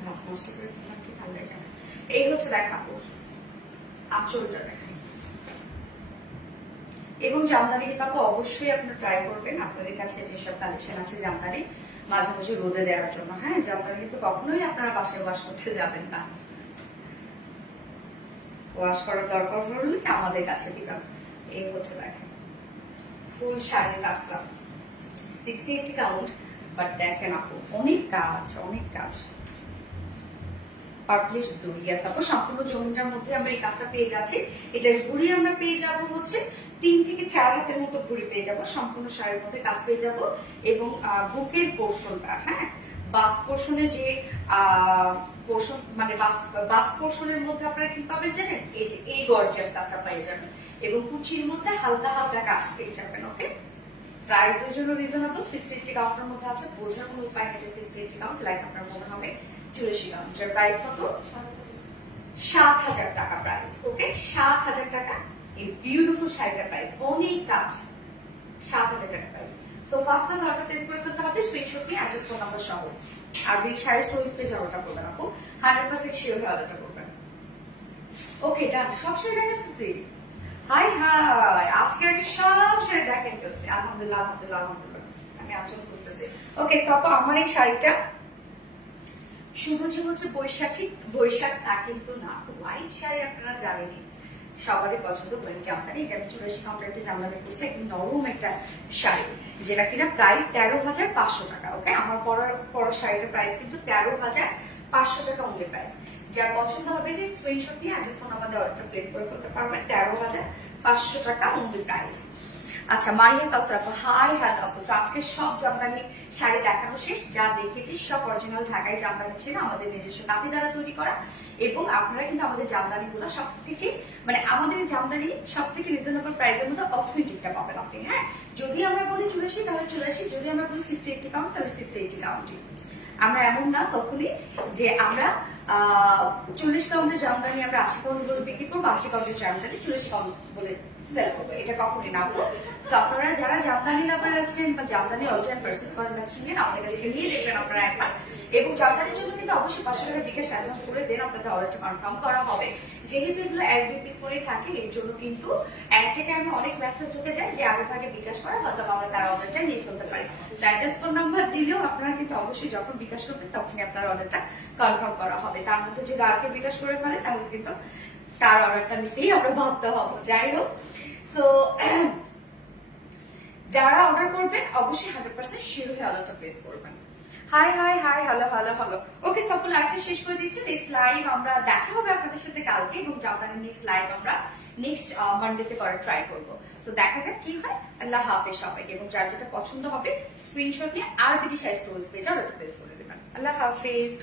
ভাজ নষ্ট করে ফেললাম কি ভালো লাগে জানেন। এই হচ্ছে দেখাবো আঁচলটা দেখাই, এবং জামদানি কিন্তু আপু অবশ্যই আপনারা ট্রাই করবেন। আপনাদের কাছে যেসব কালেকশন আছে জামদানি মাঝে মাঝে রোদে দেওয়ার জন্য, হ্যাঁ জামদানি কিন্তু কখনোই আপনারা বাসায় ওয়াশ করতে যাবেন না, ওয়াশ করার দরকার হলে আমাদের কাছে দিবেন। এই হচ্ছে দেখেন ফুল শাড়ির কাজটা 60-80 কাউন্ট, বাট দেখেন আপু অনেক কাজ, অনেক কাজ। পার্পলিশ ব্লু, ইয়েস আপু সম্পূর্ণ জমিটার মধ্যে আমরা এই কাজটা পেয়ে যাচ্ছি। এটার ঘুড়ি আমরা পেয়ে যাব হচ্ছে 3 থেকে 4 হাতের মতো ঘুড়ি পেয়ে যাব, সম্পূর্ণ শাড়ির মধ্যে কাজ পেয়ে যাব। এবং বুকের পোর্শনটা, হ্যাঁ বাস্ট পোর্শনে যে পোর্শন মানে বাস্ট পোর্শনের মধ্যে আপনারা কি পাবেন জানেন, এই যে এই গর্জিয়াস কাজটা পেয়ে যাবেন এবং কুচির মধ্যে হালকা হালকা কাজ পেয়ে যাবেন। ওকে, প্রাইসের জন্য রিজনেবল, 60-80 কাউন্টের মধ্যে আছে, বোঝার কোনো উপায় নেই 60-80 কাউন্ট লাইক আপনার মনে হবে 84 কাউন্ট। যার প্রাইস কত 7,000 টাকা প্রাইস। ওকে 7,000 টাকা এই বিউটিফুল শাড়িটার প্রাইস, অনেক কাজ, 7,000 টাকা price. So first order place করে ফেলতে হবে, স্ক্রিনশট নিয়ে অ্যাড্রেস ফোন নাম্বার সহ। আর এই শাড়ির স্টোরেজ পেজে অর্ডার করবেন আপু, 100% শিওর হয়ে অর্ডারটা করবেন। ওকে ডান, সব শাড়ি দেখে ফেলছি। হাই হাই, আজকে আমি সব শাড়ি দেখেন ফেলছি, আলহামদুলিল্লাহ আলহামদুলিল্লাহ আলহামদুলিল্লাহ। আমি আচরণ করতেছি। ওকে সো আপু আমার এই শাড়িটা শুধু যে হচ্ছে বৈশাখ তা কিন্তু না, হোয়াইট শাড়ি আপনারা জানেনই সবারই পছন্দ করেন জামদানি। এটা আমি 84 কাউন্টার একটা জামদানি করছি, একদম নরম একটা শাড়ি যেটা কিনা প্রাইস 13,500 টাকা। ওকে আমার পরা শাড়িটার প্রাইস কিন্তু 13,500 টাকা অনলি প্রাইস। যার পছন্দ হবে যে স্ক্রিনশট নিয়ে অ্যাড্রেস ফোন নাম্বার অর্ডারটা প্লেস করে ফেলতে পারবেন, 13,500 টাকা অনলি প্রাইস। আচ্ছা মারিয়া কাউসার আপু, হাই হ্যালো আপু। আজকে সব জামদানি শাড়ি দেখানো শেষ, যা দেখেছি সব অরিজিনাল ঢাকায় জামদানি ছিল, আমাদের নিজস্ব কাঁথি দ্বারা তৈরি করা। এবং আপনারা কিন্তু আমাদের জামদানি গুলো সব থেকে মানে আমাদের জামদানি সব থেকে রিজনেবল প্রাইসের মধ্যে অথেন্টিকটা পাবেন আপনি। হ্যাঁ যদি আমরা বলি 84 তাহলে 84, যদি আমরা বলি 60-80 কাউন্ট তাহলে 60-80 কাউন্টই। আমরা এমন না কখনই যে আমরা 40 কাউন্টের জামদানি আমরা 80 কাউন্ট বলে বিক্রি করবো, 80 কাউন্টের জামদানি 40 কাউন্ট বলে সেল করবো, এটা কখনই না বলবো। তো আপনারা যারা জামদানি লাভার আছেন বা জামদানি অল টাইম পারচেজ করেন আছেন আমাদের কাছে নিয়ে দেখবেন আপনারা একবার। এবং জামদানির জন্য কিন্তু অবশ্যই 500 টাকা বিকাশ অ্যাডভান্স করে দেন, আপনাদের অর্ডারটা কনফার্ম করা হবে। যেহেতু এগুলো 1-2 পিস করে থাকে এর জন্য কিন্তু একটা টাইমে অনেক মেসেজ ঢুকে যায় যে আগে ভাগে বিকাশ করা, হয়তো আমরা তার অর্ডারটা নিয়ে ফেলতে পারি। অ্যাড্রেস ফোন নাম্বার দিলেও আপনারা কিন্তু অবশ্যই যখন বিকাশ করবেন তখনই আপনার অর্ডারটা কনফার্ম করা হবে। তার মধ্যে যদি আরকে বিকাশ করে ফেলে তাহলে কিন্তু তার অর্ডারটা নিতেই আমরা বাধ্য হবো। যাই হোক সো যারা অর্ডার করবেন অবশ্যই 100% শিওর হয়ে অর্ডারটা প্লেস করবেন। Hi hi hi hello hello hello. Okay সব লাইভটা শেষ করে দিচ্ছি। নেক্সট লাইভ আমরা দেখা হবে আপনাদের সাথে কালকে, এবং জামদানির নেক্সট লাইভ আমরা নেক্সট মানডেতে করার ট্রাই করবো। সো দেখা যাক কি হয়। আল্লাহ হাফেজ সবাইকে, এবং যার যেটা পছন্দ হবে স্ক্রিনশট নিয়ে RBD শাড়ি স্টোরেজ পেজে অর্ডার প্লেস করে দেবেন। আল্লাহ হাফেজ।